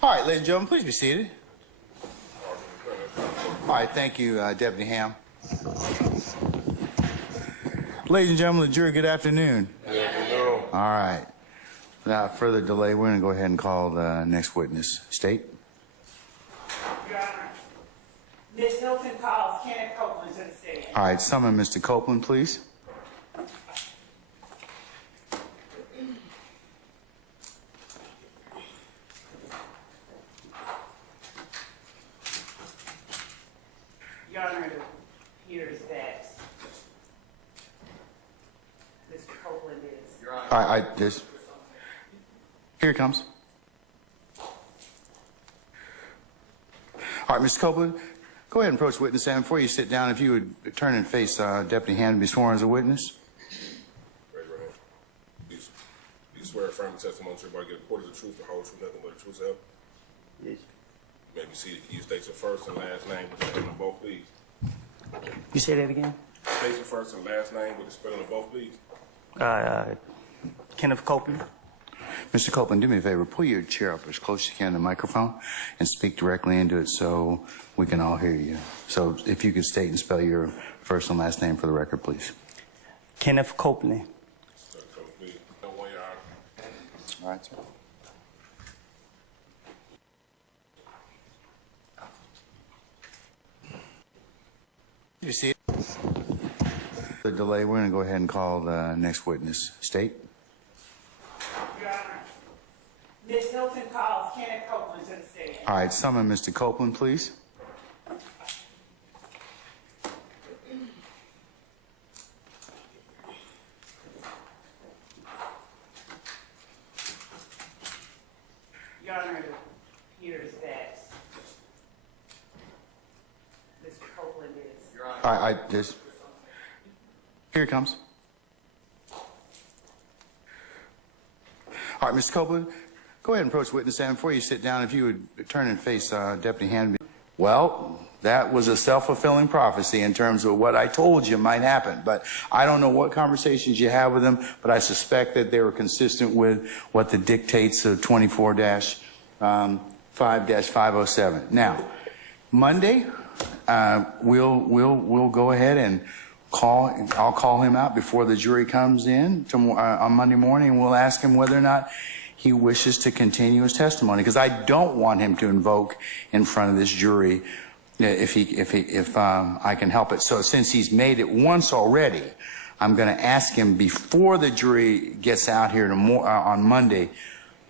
All right, ladies and gentlemen, please be seated. All right, thank you, Deputy Ham. Ladies and gentlemen of the jury, good afternoon. Good afternoon. All right. Without further delay, we're going to go ahead and call the next witness. State. Your Honor, Ms. Hilton calls Kenneth Copeland to the stand. All right, summon Mr. Copeland, please. Your Honor, it appears that Mr. Copeland is. Your Honor. All right, here it comes. All right, Mr. Copeland, go ahead and approach the witness stand. Before you sit down, if you would turn and face Deputy Hand and be sworn as a witness. Raise your hand. Do you swear affirm the testimony to everybody get according to the truth, the whole truth, nothing but the truth, self? Yes. Maybe see, can you state your first and last name with the spelling of both, please? You say that again? State your first and last name with the spelling of both, please. Kenneth Copeland. Mr. Copeland, do me a favor. Pull your chair up as close as you can to the microphone and speak directly into it so we can all hear you. So if you could state and spell your first and last name for the record, please. Kenneth Copeland. All right, sir. You see it? The delay, we're going to go ahead and call the next witness. State. Your Honor, Ms. Hilton calls Kenneth Copeland to the stand. All right, summon Mr. Copeland, please. Your Honor, it appears that Mr. Copeland is. Your Honor. Here it comes. All right, Mr. Copeland, go ahead and approach the witness stand. Before you sit down, if you would turn and face Deputy Hand. Well, that was a self-fulfilling prophecy in terms of what I told you might happen. But I don't know what conversations you have with them, but I suspect that they were consistent with what the dictates of 24-5-507. Now, Monday, we'll go ahead and I'll call him out before the jury comes in on Monday morning, and we'll ask him whether or not he wishes to continue his testimony, because I don't want him to invoke in front of this jury if I can help it. So since he's made it once already, I'm going to ask him before the jury gets out here on Monday,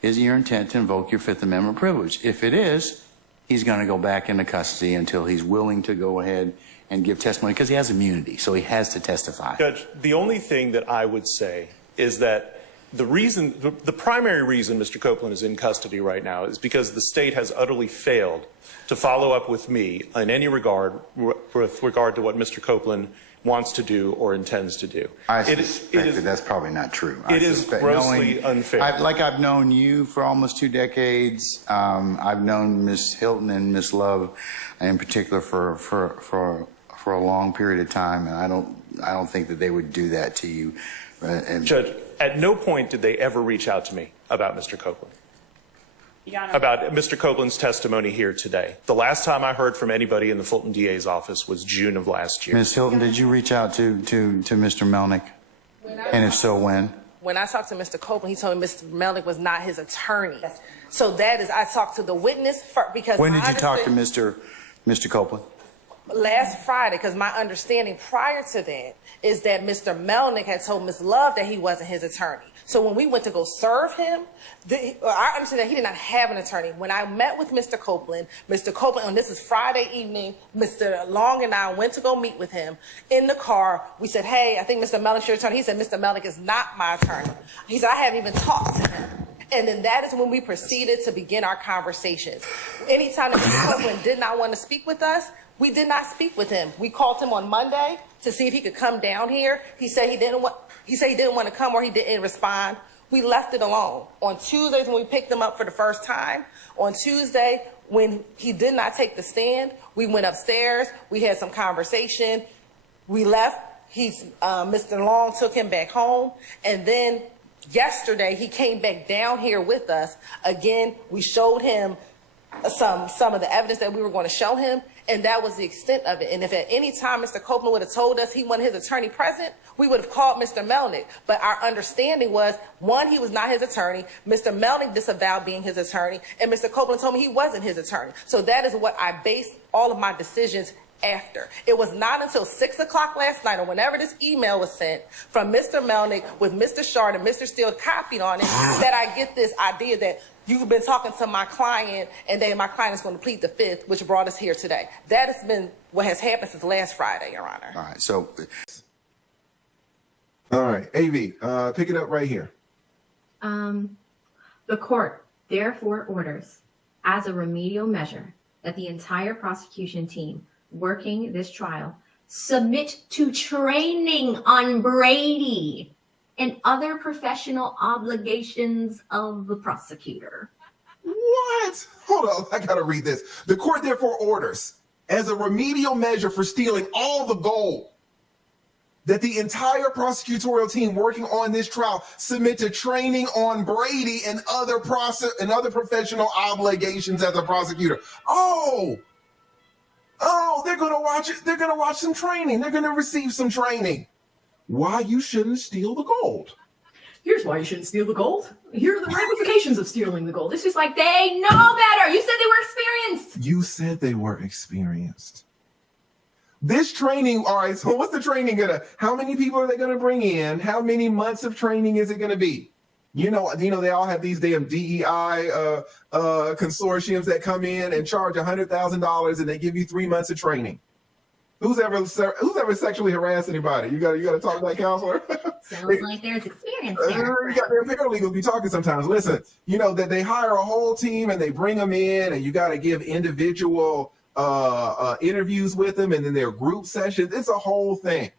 is it your intent to invoke your Fifth Amendment privilege? If it is, he's going to go back into custody until he's willing to go ahead and give testimony, because he has immunity, so he has to testify. Judge, the only thing that I would say is that the primary reason Mr. Copeland is in custody right now is because the state has utterly failed to follow up with me in any regard with regard to what Mr. Copeland wants to do or intends to do. I suspect that that's probably not true. It is grossly unfair. I've known you for almost 2 decades. I've known Ms. Hilton and Ms. Love in particular for a long period of time, and I don't think that they would do that to you. Judge, at no point did they ever reach out to me about Mr. Copeland, Your Honor. about Mr. Copeland's testimony here today. The last time I heard from anybody in the Fulton DA's office was June of last year. Ms. Hilton, did you reach out to Mr. Melnick? And if so, when? When I talked to Mr. Copeland, he told me Mr. Melnick was not his attorney. So that is, I talked to the witness first, because when did you talk to Mr. Copeland? Last Friday, because my understanding prior to that is that Mr. Melnick had told Ms. Love that he wasn't his attorney. So when we went to go serve him, I understand that he did not have an attorney. When I met with Mr. Copeland, and this is Friday evening, Mr. Long and I went to go meet with him in the car. We said, hey, I think Mr. Melnick's your attorney. He said, Mr. Melnick is not my attorney. He said, I haven't even talked to him. And then that is when we proceeded to begin our conversations. Anytime that Mr. Copeland did not want to speak with us, We did not speak with him. We called him on Monday to see if he could come down here. He said he didn't want to come, or he didn't respond. We left it alone. On Tuesdays when we picked him up for the first time, on Tuesday when he did not take the stand, we went upstairs, we had some conversation, we left. Mr. Long took him back home, and then yesterday he came back down here with us. Again, we showed him some of the evidence that we were going to show him, and that was the extent of it. And if at any time Mr. Copeland would have told us he wanted his attorney present, we would have called Mr. Melnick. But our understanding was, one, he was not his attorney. Mr. Melnick disavowed being his attorney, and Mr. Copeland told me he wasn't his attorney. So that is what I based all of my decisions after. It was not until 6 o'clock last night, or whenever this email was sent from Mr. Melnick with Mr. Shard and Mr. Steele copied on it, that I get this idea that you've been talking to my client, and then my client is going to plead the fifth, which brought us here today. That has been what has happened since last Friday, Your Honor. All right, so. All right, AV, pick it up right here. The court therefore orders, as a remedial measure, that the entire prosecution team working this trial submit to training on Brady and other professional obligations of the prosecutor. What? Hold on, I gotta read this. The court therefore orders, as a remedial measure for stealing all the gold, that the entire prosecutorial team working on this trial submit to training on Brady and other professional obligations as a prosecutor. Oh, they're gonna watch it. They're gonna watch some training. They're gonna receive some training. Why you shouldn't steal the gold. Here's why you shouldn't steal the gold. Here are the ramifications of stealing the gold. It's just like, they know better. You said they were experienced. You said they were experienced. This training, all right, so what's the training how many people are they gonna bring in? How many months of training is it gonna be? You know, they all have these damn DEI consortiums that come in and charge $100,000 and they give you 3 months of training. Who's ever sexually harassed anybody? You gotta talk to that counselor. Sounds like there's experience there. You got their paralegals be talking sometimes. Listen, you know that they hire a whole team and they bring them in, and you got to give individual interviews with them, and then their group sessions. It's a whole thing.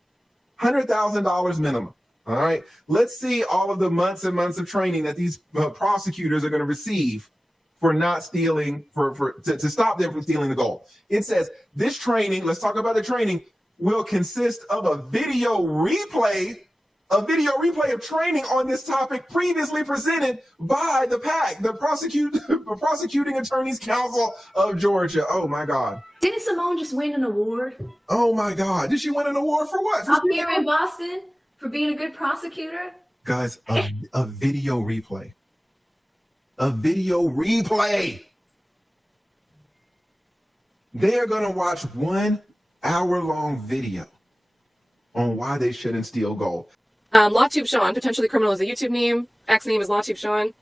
$100,000 minimum. All right. Let's see all of the months and months of training that these prosecutors are going to receive for not stealing, to stop them from stealing the gold. It says this training, let's talk about the training, will consist of a video replay of training on this topic previously presented by the PAC, the Prosecuting Attorneys Council of Georgia. Oh my God. Didn't Simone just win an award? Oh my God. Did she win an award for what? Up here in Boston for being a good prosecutor? Guys, a video replay. A video replay. They are going to watch 1 hour-long video on why they shouldn't steal gold. LawTube Sean, potentially criminal, is a YouTube name. X name is LawTube Sean.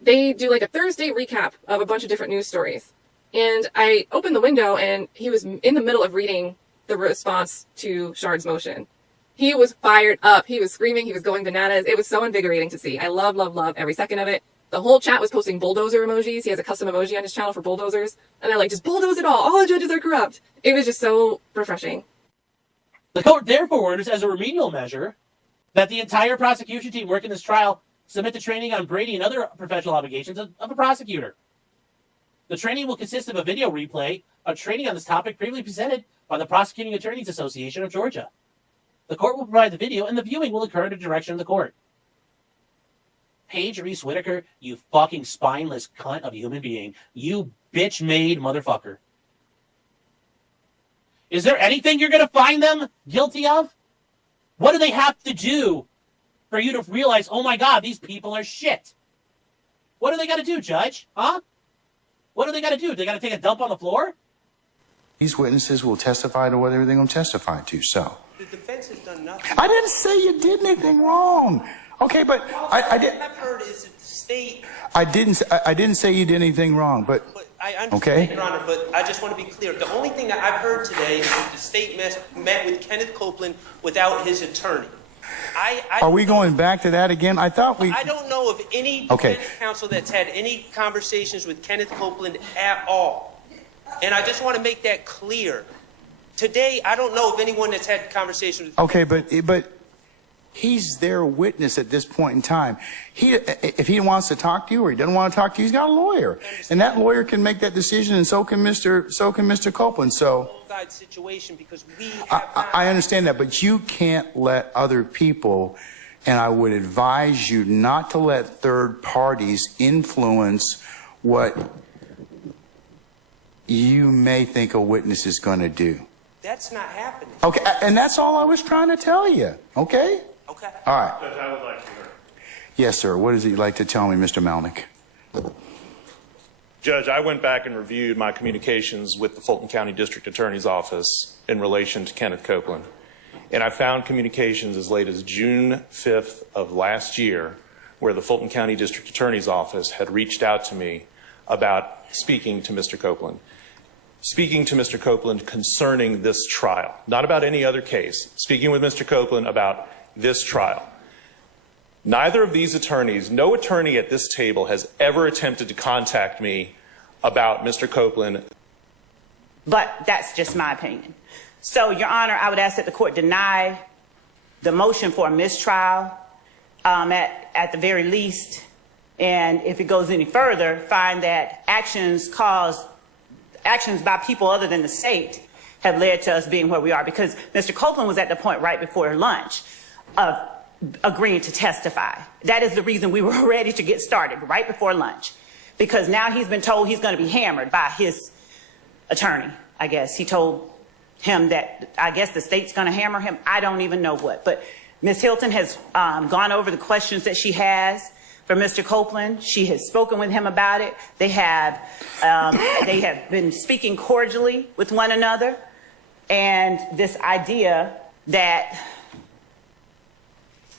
They do like a Thursday recap of a bunch of different news stories. And I opened the window and he was in the middle of reading the response to Shard's motion. He was fired up. He was screaming. He was going bananas. It was so invigorating to see. I love, love, love every second of it. The whole chat was posting bulldozer emojis. He has a custom emoji on his channel for bulldozers. And they're like, just bulldoze it all the judges are corrupt. It was just so refreshing. The court therefore orders, as a remedial measure, that the entire prosecution team working this trial submit to training on Brady and other professional obligations of a prosecutor. The training will consist of a video replay of training on this topic previously presented by the Prosecuting Attorneys Association of Georgia. The court will provide the video, and the viewing will occur at the direction of the court. Paige Reese Whitaker, you fucking spineless cunt of a human being. You bitch-made motherfucker. Is there anything you're going to find them guilty of? What do they have to do for you to realize, oh my God, these people are shit? What do they got to do, Judge? Huh? What do they got to do? They got to take a dump on the floor? These witnesses will testify to whatever they're going to testify to, so. The defense has done nothing. I didn't say you did anything wrong. Okay, but I did. What I've heard is that the state. I didn't say you did anything wrong, but I understand, okay. Your Honor, but I just want to be clear. The only thing that I've heard today is that the state met with Kenneth Copeland without his attorney. Are we going back to that again? I thought we. I don't know of any defense counsel that's had any conversations with Kenneth Copeland at all. And I just want to make that clear. Today, I don't know of anyone that's had conversations with. Okay, but he's their witness at this point in time. If he wants to talk to you or he doesn't want to talk to you, he's got a lawyer, and that lawyer can make that decision, and so can Mr. Copeland. So Situation because we have I understand that, but you can't let other people, and I would advise you not to let third parties influence what you may think a witness is going to do. That's not happening. Okay, and that's all I was trying to tell you. Okay? Okay. All right. Judge, I would like to hear. Yes, sir. What is it you'd like to tell me, Mr. Melnick? Judge, I went back and reviewed my communications with the Fulton County District Attorney's Office in relation to Kenneth Copeland. And I found communications as late as June 5th of last year where the Fulton County District Attorney's Office had reached out to me about speaking to Mr. Copeland. Speaking to Mr. Copeland concerning this trial, not about any other case. Speaking with Mr. Copeland about this trial. Neither of these attorneys, no attorney at this table has ever attempted to contact me about Mr. Copeland. But that's just my opinion. So, Your Honor, I would ask that the court deny the motion for a mistrial at the very least. And if it goes any further, find that actions by people other than the state have led to us being where we are. Because Mr. Copeland was at the point right before lunch of agreeing to testify. That is the reason we were ready to get started right before lunch. Because now he's been told he's going to be hammered by his attorney, I guess. He told him that, I guess, the state's going to hammer him. I don't even know what. But Ms. Hilton has gone over the questions that she has for Mr. Copeland. She has spoken with him about it. They have been speaking cordially with one another. And this idea that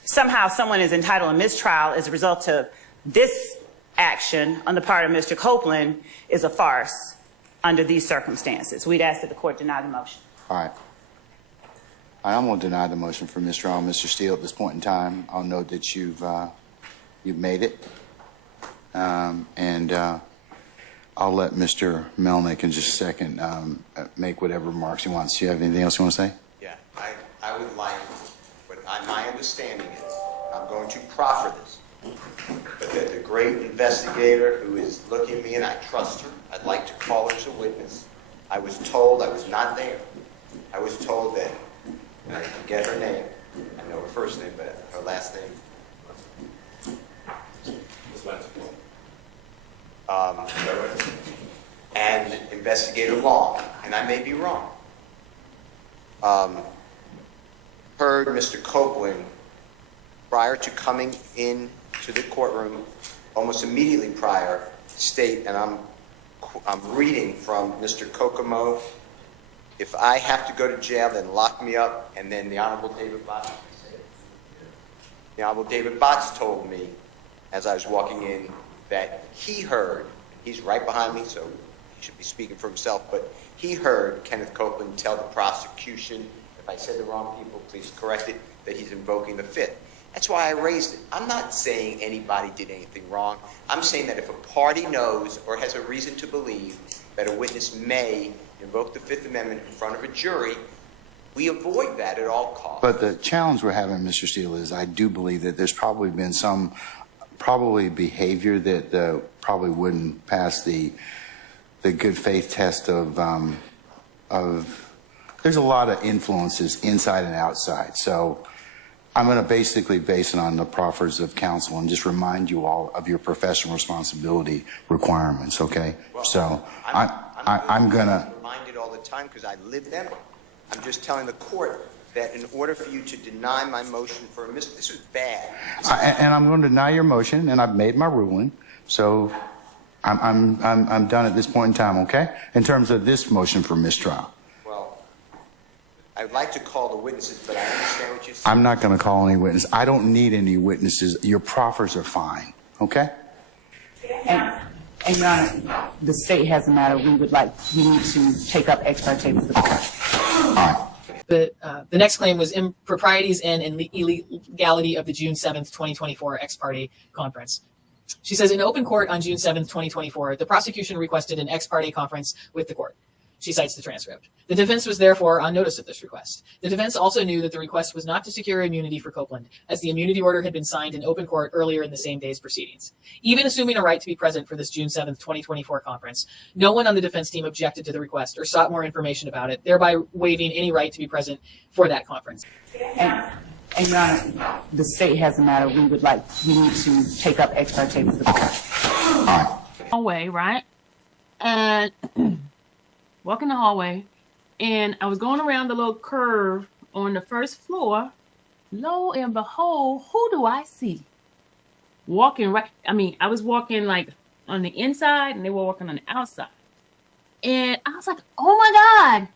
somehow someone is entitled to a mistrial as a result of this action on the part of Mr. Copeland is a farce under these circumstances. We'd ask that the court deny the motion. All right. I'm going to deny the motion for mistrial. Mr. Steele, at this point in time, I'll note that you've made it. And I'll let Mr. Melnick in just a second make whatever remarks he wants. Do you have anything else you want to say? Yeah, I would like, but my understanding is, I'm going to proffer this, but that the great investigator who is looking at me, and I trust her, I'd like to call her as a witness. I was told, I was not there, I was told that, and I forget her name, I know her first name, but her last name, and Investigator Long, and I may be wrong, heard Mr. Copeland prior to coming in to the courtroom, almost immediately prior, state, and I'm reading from Mr. Kokomo, if I have to go to jail, then lock me up, and then the Honorable David Botts, the Honorable David Botts told me, as I was walking in, that he heard, he's right behind me, so he should be speaking for himself, but he heard Kenneth Copeland tell the prosecution, if I said the wrong people, please correct it, that he's invoking the Fifth. That's why I raised it. I'm not saying anybody did anything wrong. I'm saying that if a party knows or has a reason to believe that a witness may invoke the Fifth Amendment in front of a jury, we avoid that at all costs. But the challenge we're having, Mr. Steele, is I do believe that there's probably been some behavior that probably wouldn't pass the good faith test of there's a lot of influences inside and outside. So I'm going to basically base it on the proffers of counsel and just remind you all of your professional responsibility requirements, okay? Well, so I'm going to remind it all the time because I live them. I'm just telling the court that in order for you to deny my motion for a mistrial, this was bad. and I'm going to deny your motion, and I've made my ruling. So I'm done at this point in time, okay? In terms of this motion for mistrial. Well, I'd like to call the witnesses, but I understand what you're saying. I'm not going to call any witness. I don't need any witnesses. Your proffers are fine, okay? And Your Honor, the state has a matter we need to take up ex parte with the court. All right. The next claim was improprieties and illegality of the June 7th, 2024 ex parte conference. She says, in open court on June 7th, 2024, the prosecution requested an ex parte conference with the court. She cites the transcript. The defense was therefore on notice of this request. The defense also knew that the request was not to secure immunity for Copeland, as the immunity order had been signed in open court earlier in the same day's proceedings. Even assuming a right to be present for this June 7th, 2024 conference, no one on the defense team objected to the request or sought more information about it, thereby waiving any right to be present for that conference. And Your Honor, the state has a matter we need to take up ex parte with the court. Hallway, right? And walk in the hallway, and I was going around the little curve on the first floor. Lo and behold, who do I see? Walking right, I was walking like on the inside, and they were walking on the outside. And I was like, oh my God,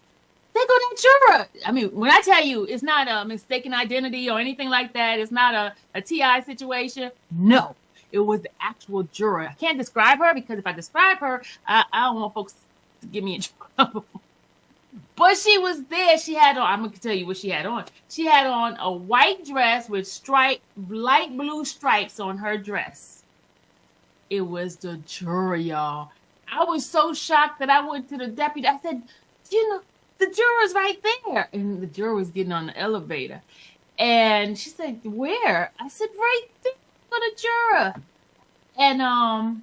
there go that juror. When I tell you it's not a mistaken identity or anything like that, it's not a TI situation. No, it was the actual juror. I can't describe her because if I describe her, I don't want folks to get me in trouble. But she was there. She had on, I'm going to tell you what she had on. She had on a white dress with light blue stripes on her dress. It was the juror, y'all. I was so shocked that I went to the deputy. I said, the juror's right there. And the juror was getting on the elevator. And she said, where? I said, right there for the juror. And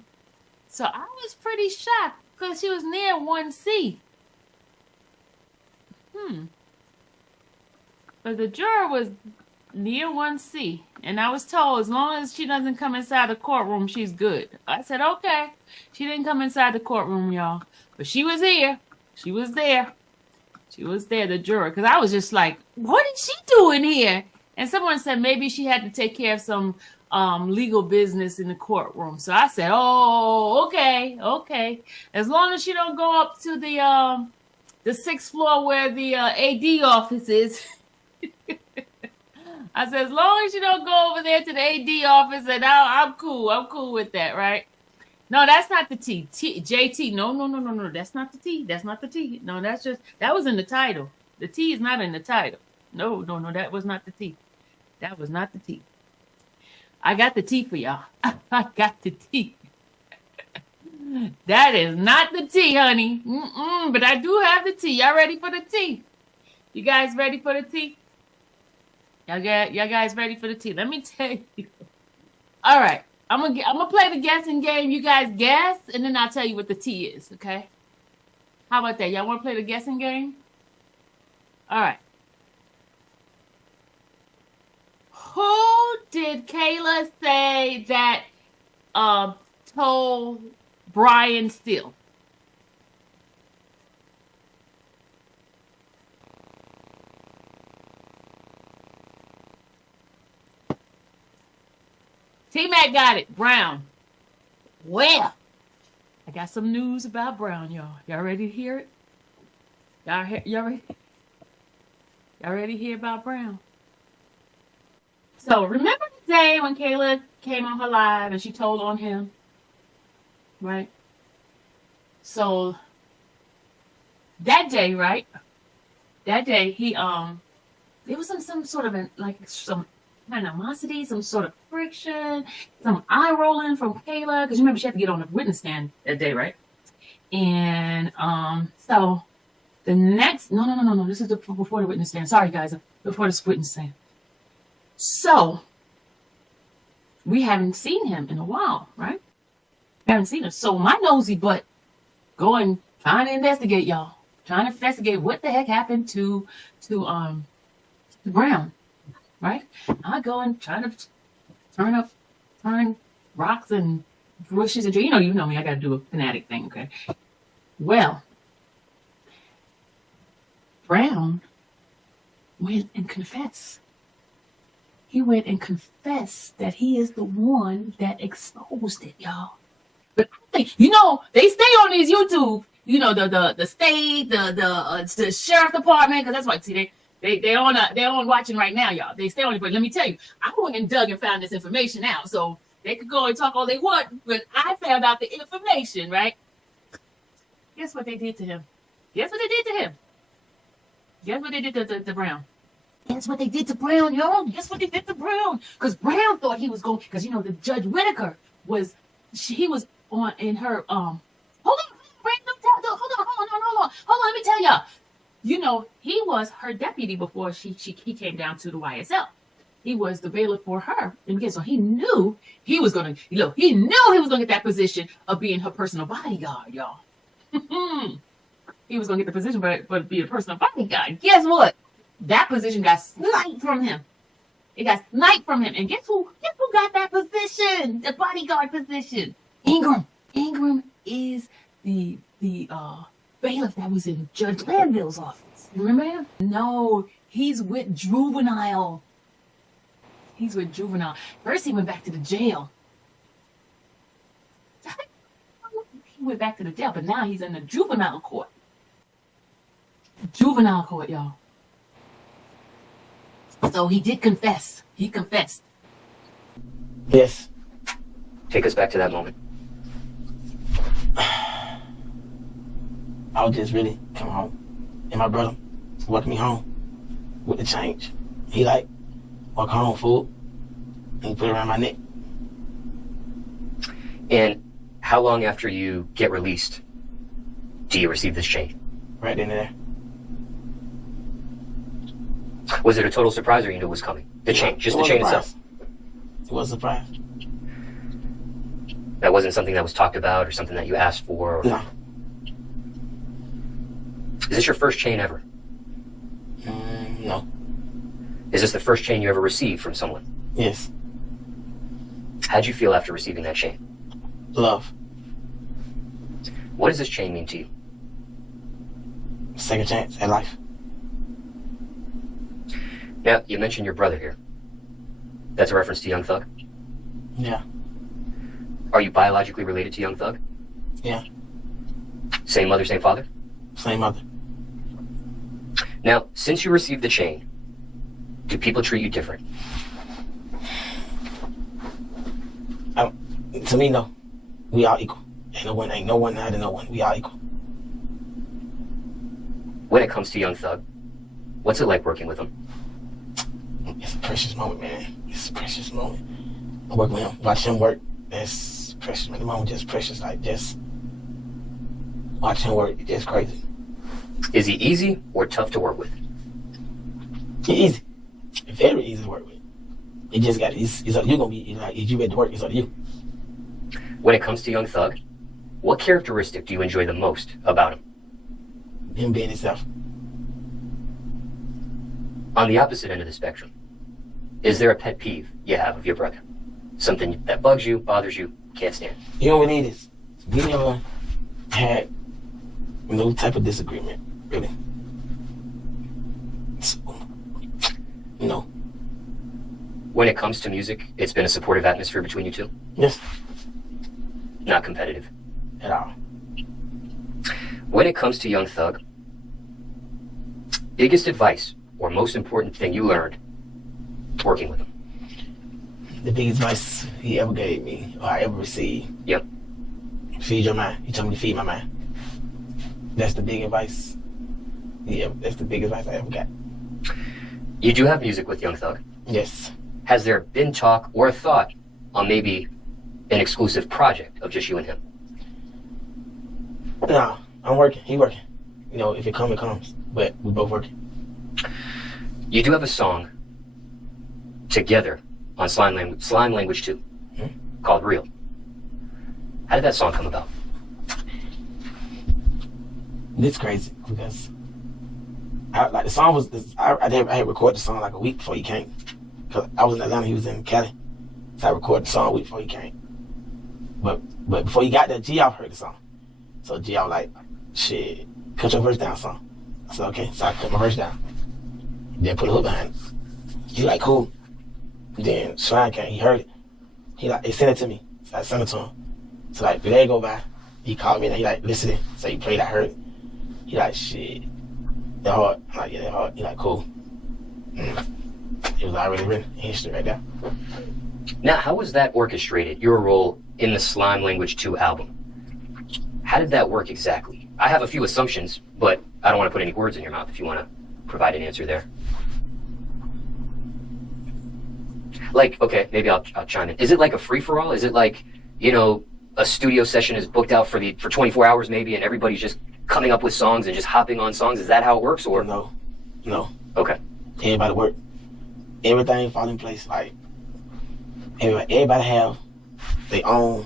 so I was pretty shocked because she was near 1C. But the juror was near 1C. And I was told as long as she doesn't come inside the courtroom, she's good. I said, okay. She didn't come inside the courtroom, y'all. But she was here. She was there. She was there, the juror. Because I was just like, what is she doing here? And someone said maybe she had to take care of some legal business in the courtroom. So I said, oh, okay. As long as she don't go up to the 6th floor where the AD office is. I said, as long as you don't go over there to the AD office, and I'm cool. I'm cool with that, right? No, that's not the T. JT. No. That's not the T. That's not the T. No, that was in the title. The T is not in the title. No, that was not the T. That was not the T. I got the T for y'all. I got the T. That is not the T, honey. But I do have the T. Y'all ready for the T? You guys ready for the T? Y'all guys ready for the T? Let me tell you. All right. I'm gonna play the guessing game. You guys guess, and then I'll tell you what the T is, okay? How about that? Y'all want to play the guessing game? All right. Who did Kayla say that told Brian Steele? T-Mac got it. Brown. Well, I got some news about Brown, y'all. Y'all ready to hear it? Y'all ready? Y'all ready to hear about Brown? So remember the day when Kayla came on her live and she told on him? Right? So that day, right? That day he there was some sort of some animosity, some sort of friction, some eye rolling from Kayla, because remember she had to get on the witness stand that day, right? And so the next no, this is before the witness stand. Sorry guys, before the witness stand. So we haven't seen him in a while, right? We haven't seen him. So my nosy butt trying to investigate, y'all. Trying to investigate what the heck happened to Brown. Right? I go and try to turn rocks and bushes and trees. You know me, I gotta do a fanatic thing, okay? Well, Brown went and confessed. He went and confessed that he is the one that exposed it, y'all. But I think, they stay on these YouTube, the state, the sheriff department, because that's why, see, They're on watching right now, y'all. They stay on it, but let me tell you, I went and dug and found this information out, so they could go and talk all they want, but I found out the information, right? Guess what they did to him? Guess what they did to him? Guess what they did to Brown? Guess what they did to Brown, y'all? Guess what they did to Brown? Because Brown thought he was going, because the Judge Whitaker he was on in her hold on, Hold on, let me tell y'all. You know, he was her deputy before he came down to the YSL. He was the bailiff for her. And again, so he knew he was gonna, he knew he was gonna get that position of being her personal bodyguard, y'all. He was gonna get the position, but be a personal bodyguard. Guess what? That position got sniped from him. It got sniped from him. And guess who got that position? The bodyguard position. Ingram. Ingram is the bailiff that was in Judge Glanville's office. You remember him? No, he's with juvenile. He's with juvenile. First he went back to the jail. He went back to the jail, but now he's in the juvenile court. Juvenile court, y'all. So he did confess. He confessed. Yes. Take us back to that moment. I was just really coming home, and my brother welcomed me home with the change. He like walk home full, and he put it around my neck. And how long after you get released do you receive this chain? Right then and there. Was it a total surprise, or you knew it was coming? The chain, just the chain itself. It was a surprise. That wasn't something that was talked about, or something that you asked for? Or... No. Is this your first chain ever? No. Is this the first chain you ever received from someone? Yes. How'd you feel after receiving that chain? Love. What does this chain mean to you? Second chance at life. Now, you mentioned your brother here. That's a reference to Young Thug? Yeah. Are you biologically related to Young Thug? Yeah. Same mother, same father? Same mother. Now, since you received the chain, do people treat you different? To me, no. We all equal. Ain't no one higher than no one. We all equal. When it comes to Young Thug, what's it like working with him? It's a precious moment, man. It's a precious moment. I work with him, watch him work. It's precious, man. The moment just precious, like just watch him work. It's just crazy. Is he easy or tough to work with? He's easy. Very easy to work with. It just got, it's up, you're gonna be, like, if you ready to work, it's up to you. When it comes to Young Thug, what characteristic do you enjoy the most about him? Him being himself. On the opposite end of the spectrum, is there a pet peeve you have of your brother? Something that bugs you, bothers you, can't stand? You know what it is? We never had no type of disagreement, really. So, no. When it comes to music, it's been a supportive atmosphere between you two? Yes. Not competitive? At all. When it comes to Young Thug, biggest advice or most important thing you learned working with him? The biggest advice he ever gave me, or I ever received. Yep. Feed your mind. He told me to feed my mind. That's the big advice. Yeah, that's the biggest advice I ever got. You do have music with Young Thug? Yes. Has there been talk or a thought on maybe an exclusive project of just you and him? No, I'm working. He working. You know, if it comes, it comes. But we're both working. You do have a song together on Slime Language 2 called Real. How did that song come about? It's crazy because the song was, I had recorded the song like a week before he came. Cause I was in Atlanta, he was in Cali. So I recorded the song a week before he came. But before he got there, G.I. heard the song. So G.I. was like, shit, cut your verse down, son. I said, okay. So I cut my verse down. Then put a hook behind it. He like, cool. Then Slime came, he heard it. He sent it to me. So I sent it to him. So like, the day go by, he called me and he like, listened. So he played, I heard it. He like, shit, that hard. I'm like, yeah, that hard. He like, cool. It was already written in history right there. Now, how was that orchestrated, your role in the Slime Language 2 album? How did that work exactly? I have a few assumptions, but I don't want to put any words in your mouth if you want to provide an answer there. Like, okay, maybe I'll chime in. Is it like a free-for-all? Is it like, you know, a studio session is booked out for 24 hours maybe, and everybody's just coming up with songs and just hopping on songs? Is that how it works, or? No. Okay. Everybody work. Everything fall in place. Like, everybody have their own,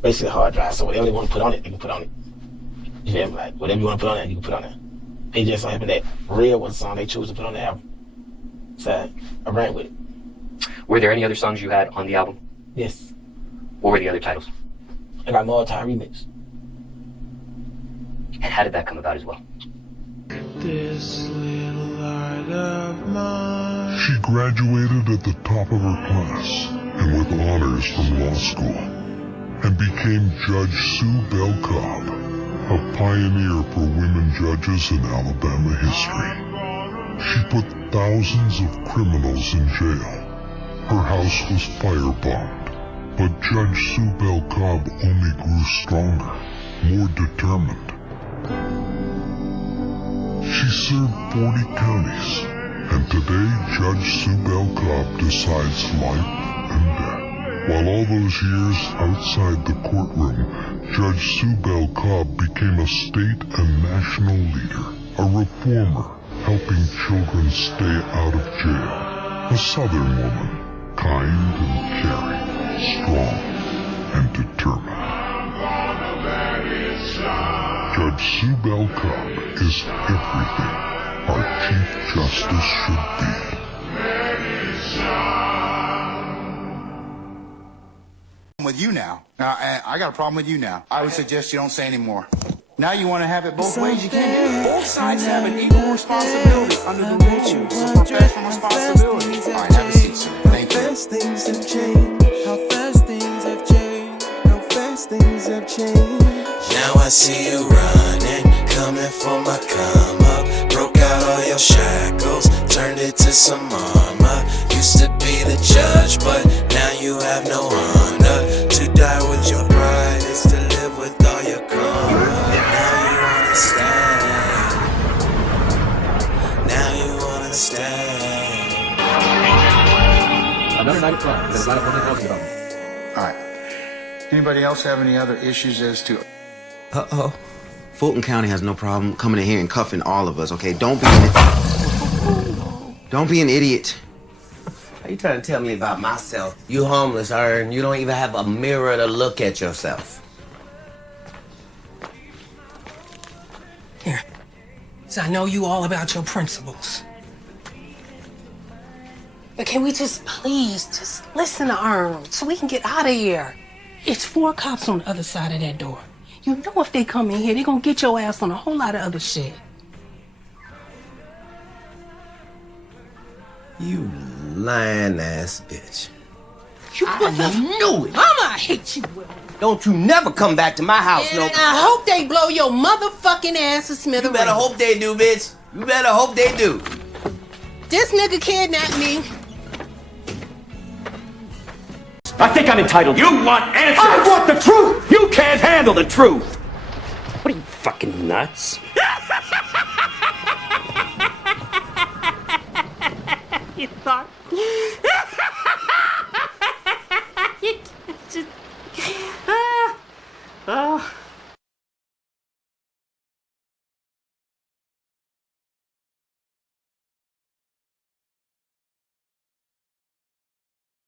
basically, hard drive. So whatever they want to put on it, they can put on it. You feel me? Like, whatever you want to put on it, you can put on it. It just so happened that Real was the song they chose to put on the album. So I ran with it. Were there any other songs you had on the album? Yes. What were the other titles? I got Multi Remix. And how did that come about as well? This little art of mine. She graduated at the top of her class and with honors from law school and became Judge Sue Bell Cobb, a pioneer for women judges in Alabama history. She put thousands of criminals in jail. Her house was firebombed, but Judge Sue Bell Cobb only grew stronger, more determined. She served 40 counties, and today Judge Sue Bell Cobb decides life and death. While all those years outside the courtroom, Judge Sue Bell Cobb became a state and national leader, a reformer, helping children stay out of jail. A Southern woman, kind and caring, strong and determined. Judge Sue Bell Cobb is everything our Chief Justice should be. With you now. I got a problem with you now. I would suggest you don't say anymore. Now you want to have it both ways, you can't do it. Both sides have an equal responsibility under the rules. It's a professional responsibility. All right, have a seat, sir. Thank you. How fast things have changed. How fast things have changed. How fast things have changed. Now I see you running, coming for my come up. Broke out all your shackles, turned it to some armor. Used to be the judge, but now you have no honor. To die with your pride is to live with all your karma. Now you understand. Now you understand. Another night of fun. There's a lot of fun talking about. All right. Anybody else have any other issues as to... Uh-oh. Fulton County has no problem coming in here and cuffing all of us, okay? Don't be an idiot. Are you trying to tell me about myself? You homeless, and you don't even have a mirror to look at yourself. Here. So I know you all about your principles. But can we just please just listen to Earl so we can get out of here? It's 4 cops on the other side of that door. You know if they come in here, they're gonna get your ass on a whole lot of other shit. You lying ass bitch. I knew it. Mama, I hate you, Will. Don't you never come back to my house, And I hope they blow your motherfucking ass to smithereens. You better hope they do, bitch. You better hope they do. This nigga kidnapped me. I think I'm entitled. You want answers? I want the truth! You can't handle the truth! What are you, fucking nuts? You thought... you just... Oh.